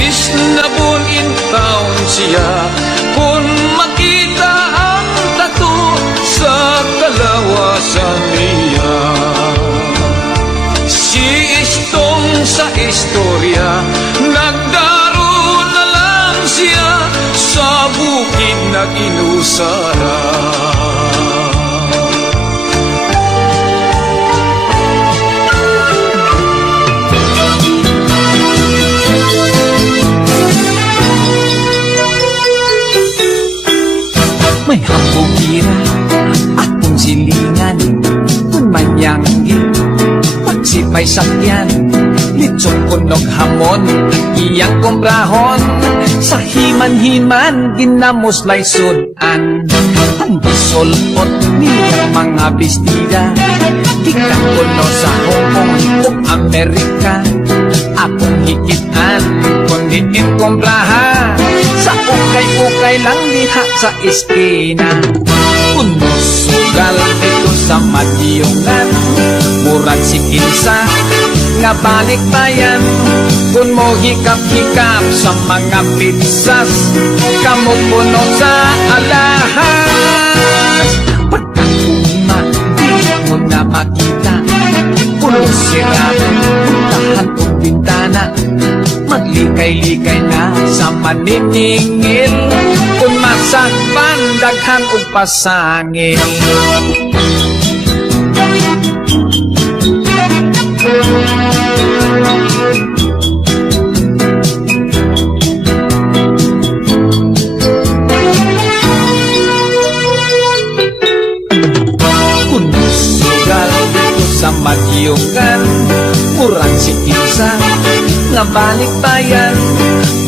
Isnabon in town siya, kung makita ang tato sa kalawasan niya. Si Estong sa istorya, nagdaro na lang siya sa bukid na inusara. May hambukira akong silingan, kung manyanggi pagsipay sakyan, litsong kunog hamon iyang kumbrahon, sa himan-himan ginamuslay sudan, ang bisolot niyang mga bestida, ikan kuno sa Hong Kong o Amerika, akong hikitan kundi inkumbrahan, sa ukay-ukay lang diha sa iskina. Kuno sugal dito sa madiyongan, murag si kinsa nga balik bayan. Kun mo hikap-hikap sa mga pizzas, kamo puno sa alahas. Pagkakuma, di mo na makita, puno sirado, puntahan kong bintana, maglikay-likay na sa maniningil, kung masakpan daghan o pasangil. Kung sugal dito sa Magyugan, murang si kinsa nga balik bayan.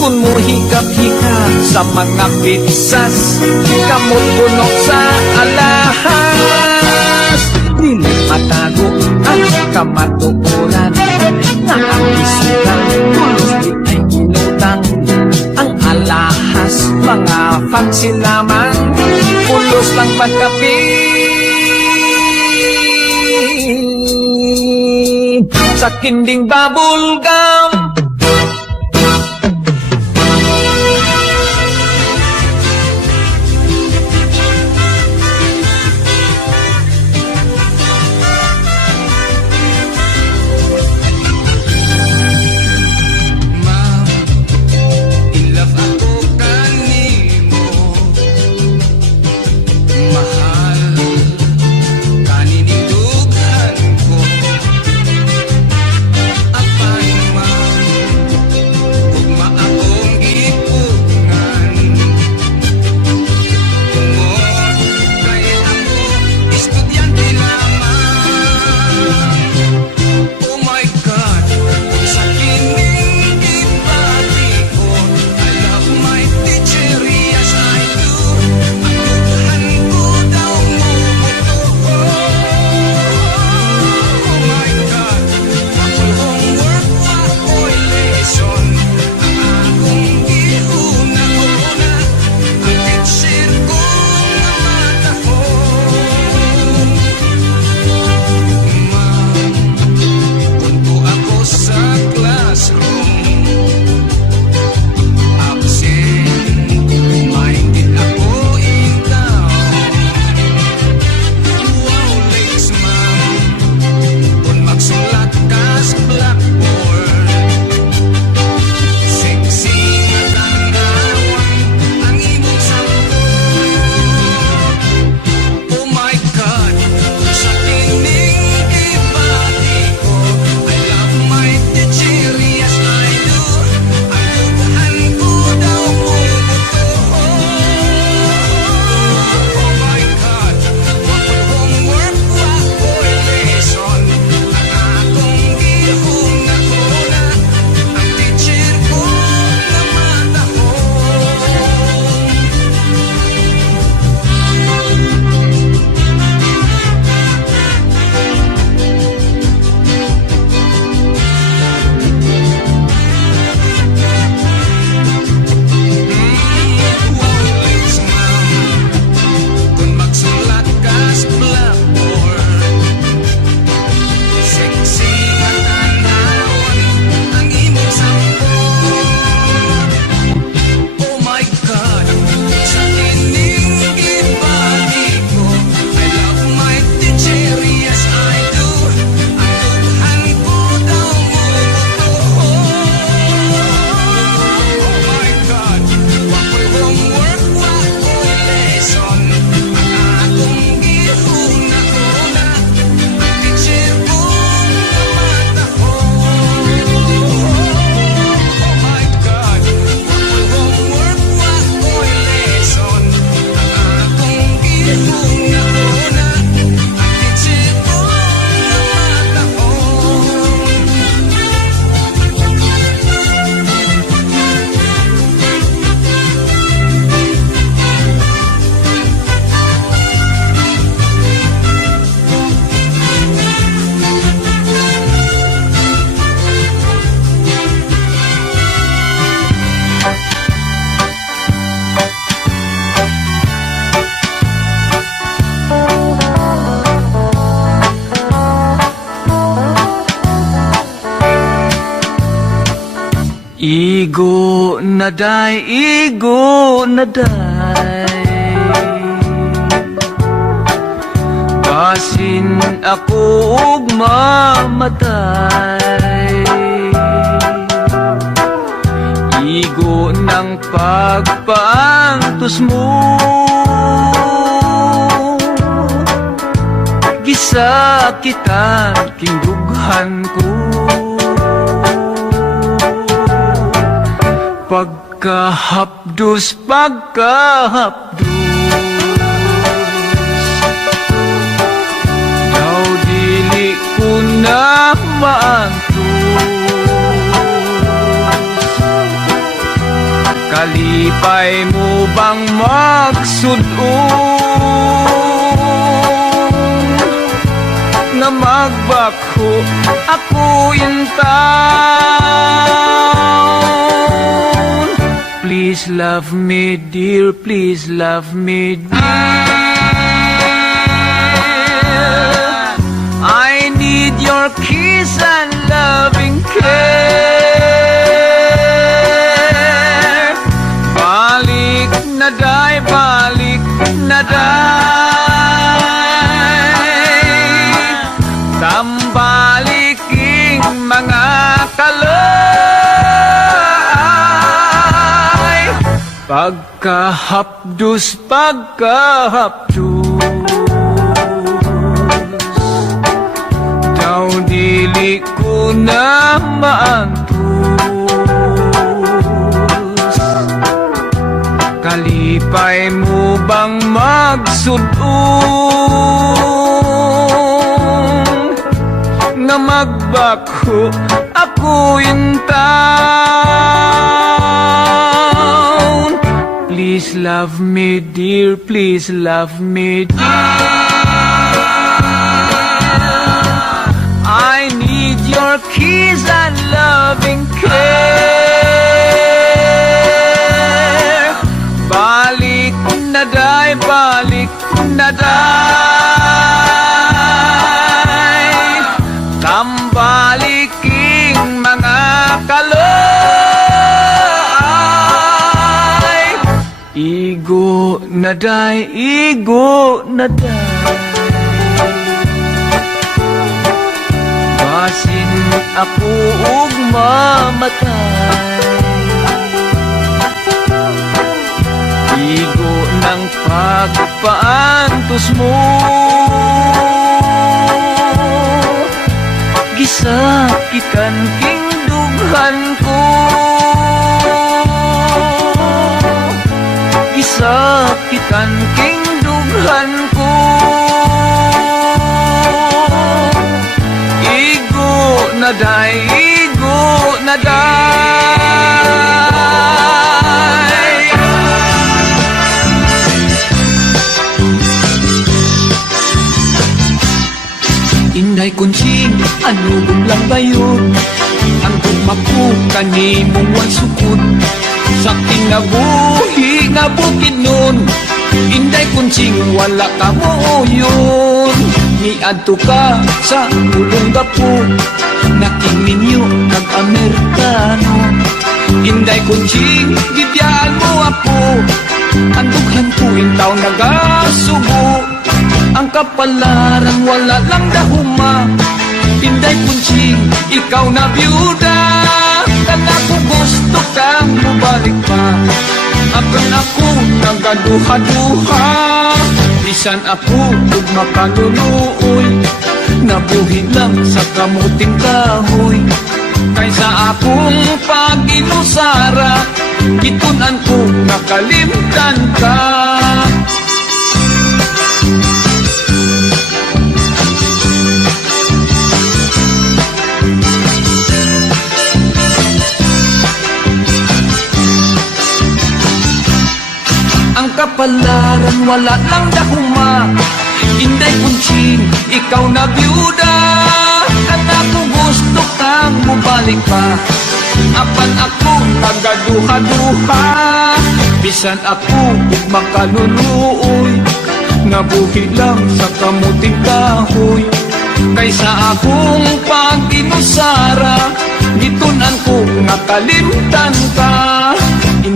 Kung mo hikap-hikap sa mga pizzas, kamot puno sa alahas. Dili matago ang kamatuoran, nga ang isukan tulos di ay inutang. Ang alahas mga fancy lamang, pulos lang pagkapit sa kinding bubble gum. Igo na day, igo na day. Basin ako ug mamatay. Igo ng pagpaantos mo, gisakitan kindughan ko. Pagkahapdos, daw dili ko na maantos. Kalipay mo bang magsudon nga magbakho ako yung taon? Please love me dear, please love me dear. I need your kiss and loving care. Balik na day, balik na day. Tambaliking mga kalay. Pagkahapdos, daw dili ko na maantos. Kalipay mo bang magsudon nga magbakho ako yung taon? Please love me dear, please love me dear. I need your kiss and loving care. Balik na day, balik na day. Tambaliking mga kalay. Igo na day, igo na day. Basin ako ug mamatay. Igo ng pagpaantos mo, gisakitan king dughan ko. Gisakitan king dughan ko. Igo na day, igo na day. Inday kunsing, ano lang bayot, ang tumakbo kanimong wal sukot. Sa kinabuhi nga bukid nun, inday kunsing wala ka mo yun. Niadto ka sa ulong gapo, naking ninyo kag-Amerikano. Inday kunsing, gibiyaan mo ako, ang dughan ko intaw nagasubo. Ang kapalaran wala lang dahuma. Inday kunsing, ikaw na byuda. Kana ko gusto kang bumalik pa. Akan ako nagaduha-duha. Bisan ako ug makalunuoy, nabuhi lang sa kamuting kahoy. Kaysa akong paginusara, gitunan ko nakalimtan ka. Ang kapalaran wala lang dahuma. Inday kunsing, ikaw na byuda. Kana ko gusto kang mubalik pa. Apan ako nagaduha-duha. Bisan ako ug makalunuoy, nabuhi lang sa kamuting kahoy. Kaysa akong paginusara, gitunan ko nakalimtan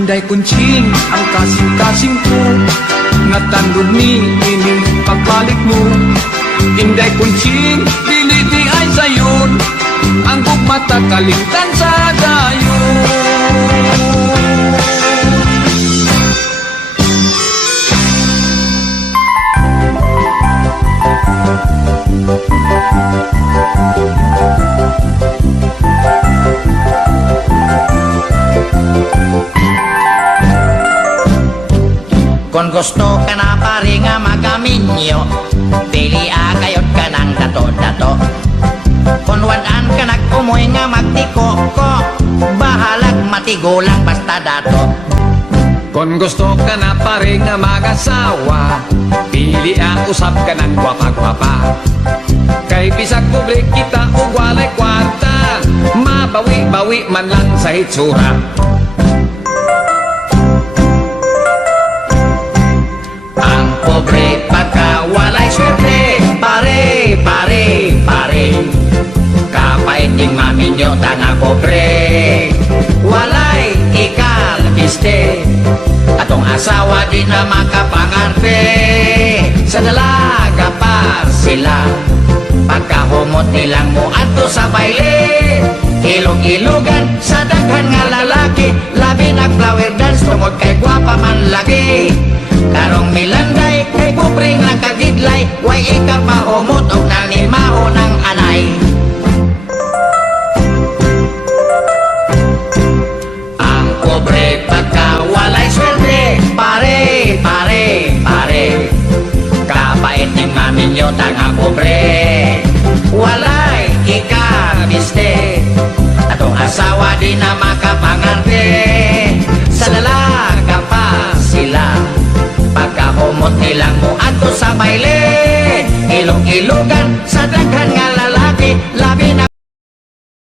Inday kunching ang kasing-kasing ko nga tandog ni ining pagbalik mo. Inday kunching dili di ay sayon ang gugmata kalimtan sa dayon. Kung gusto ka na pare nga magaminyo, pili kayot ka ng dato-dato. Kung wadan ka nag-umoy nga magtiko-ko, bahalag matigulang basta dato. Kung gusto ka na pare nga mag-asawa, pili usap ka ng gwapa-gwapa. Kay bisag publik kita o walay kwarta, mabawi-bawi man lang sa hitsura. Pobre pagka walay swerte, pare, pare, pare. Kapait ning maminyo tanga pobre, walay ikalbiste. Atong asawa di na makapangarte, sa dalaga pa sila. Pagkahumot nilang mo ato sa baile, ilog-ilogan sa daghan nga lalaki, labi nag-flower dance tungod kay gwapa man lagi. Karong milanday kay kupring nakagidlay, way ikapahumot og nanimaho ng anay. Ang pobre pagka walay swerte, pare, pare, pare. Kapait ning maminyo tanga pobre, walay ikabiste. Atong asawa di na makapangarte, sa dalaga pa sila. Pagkahumot nilang mo ato sa baile, ilog-ilogan sa daghan nga lalaki,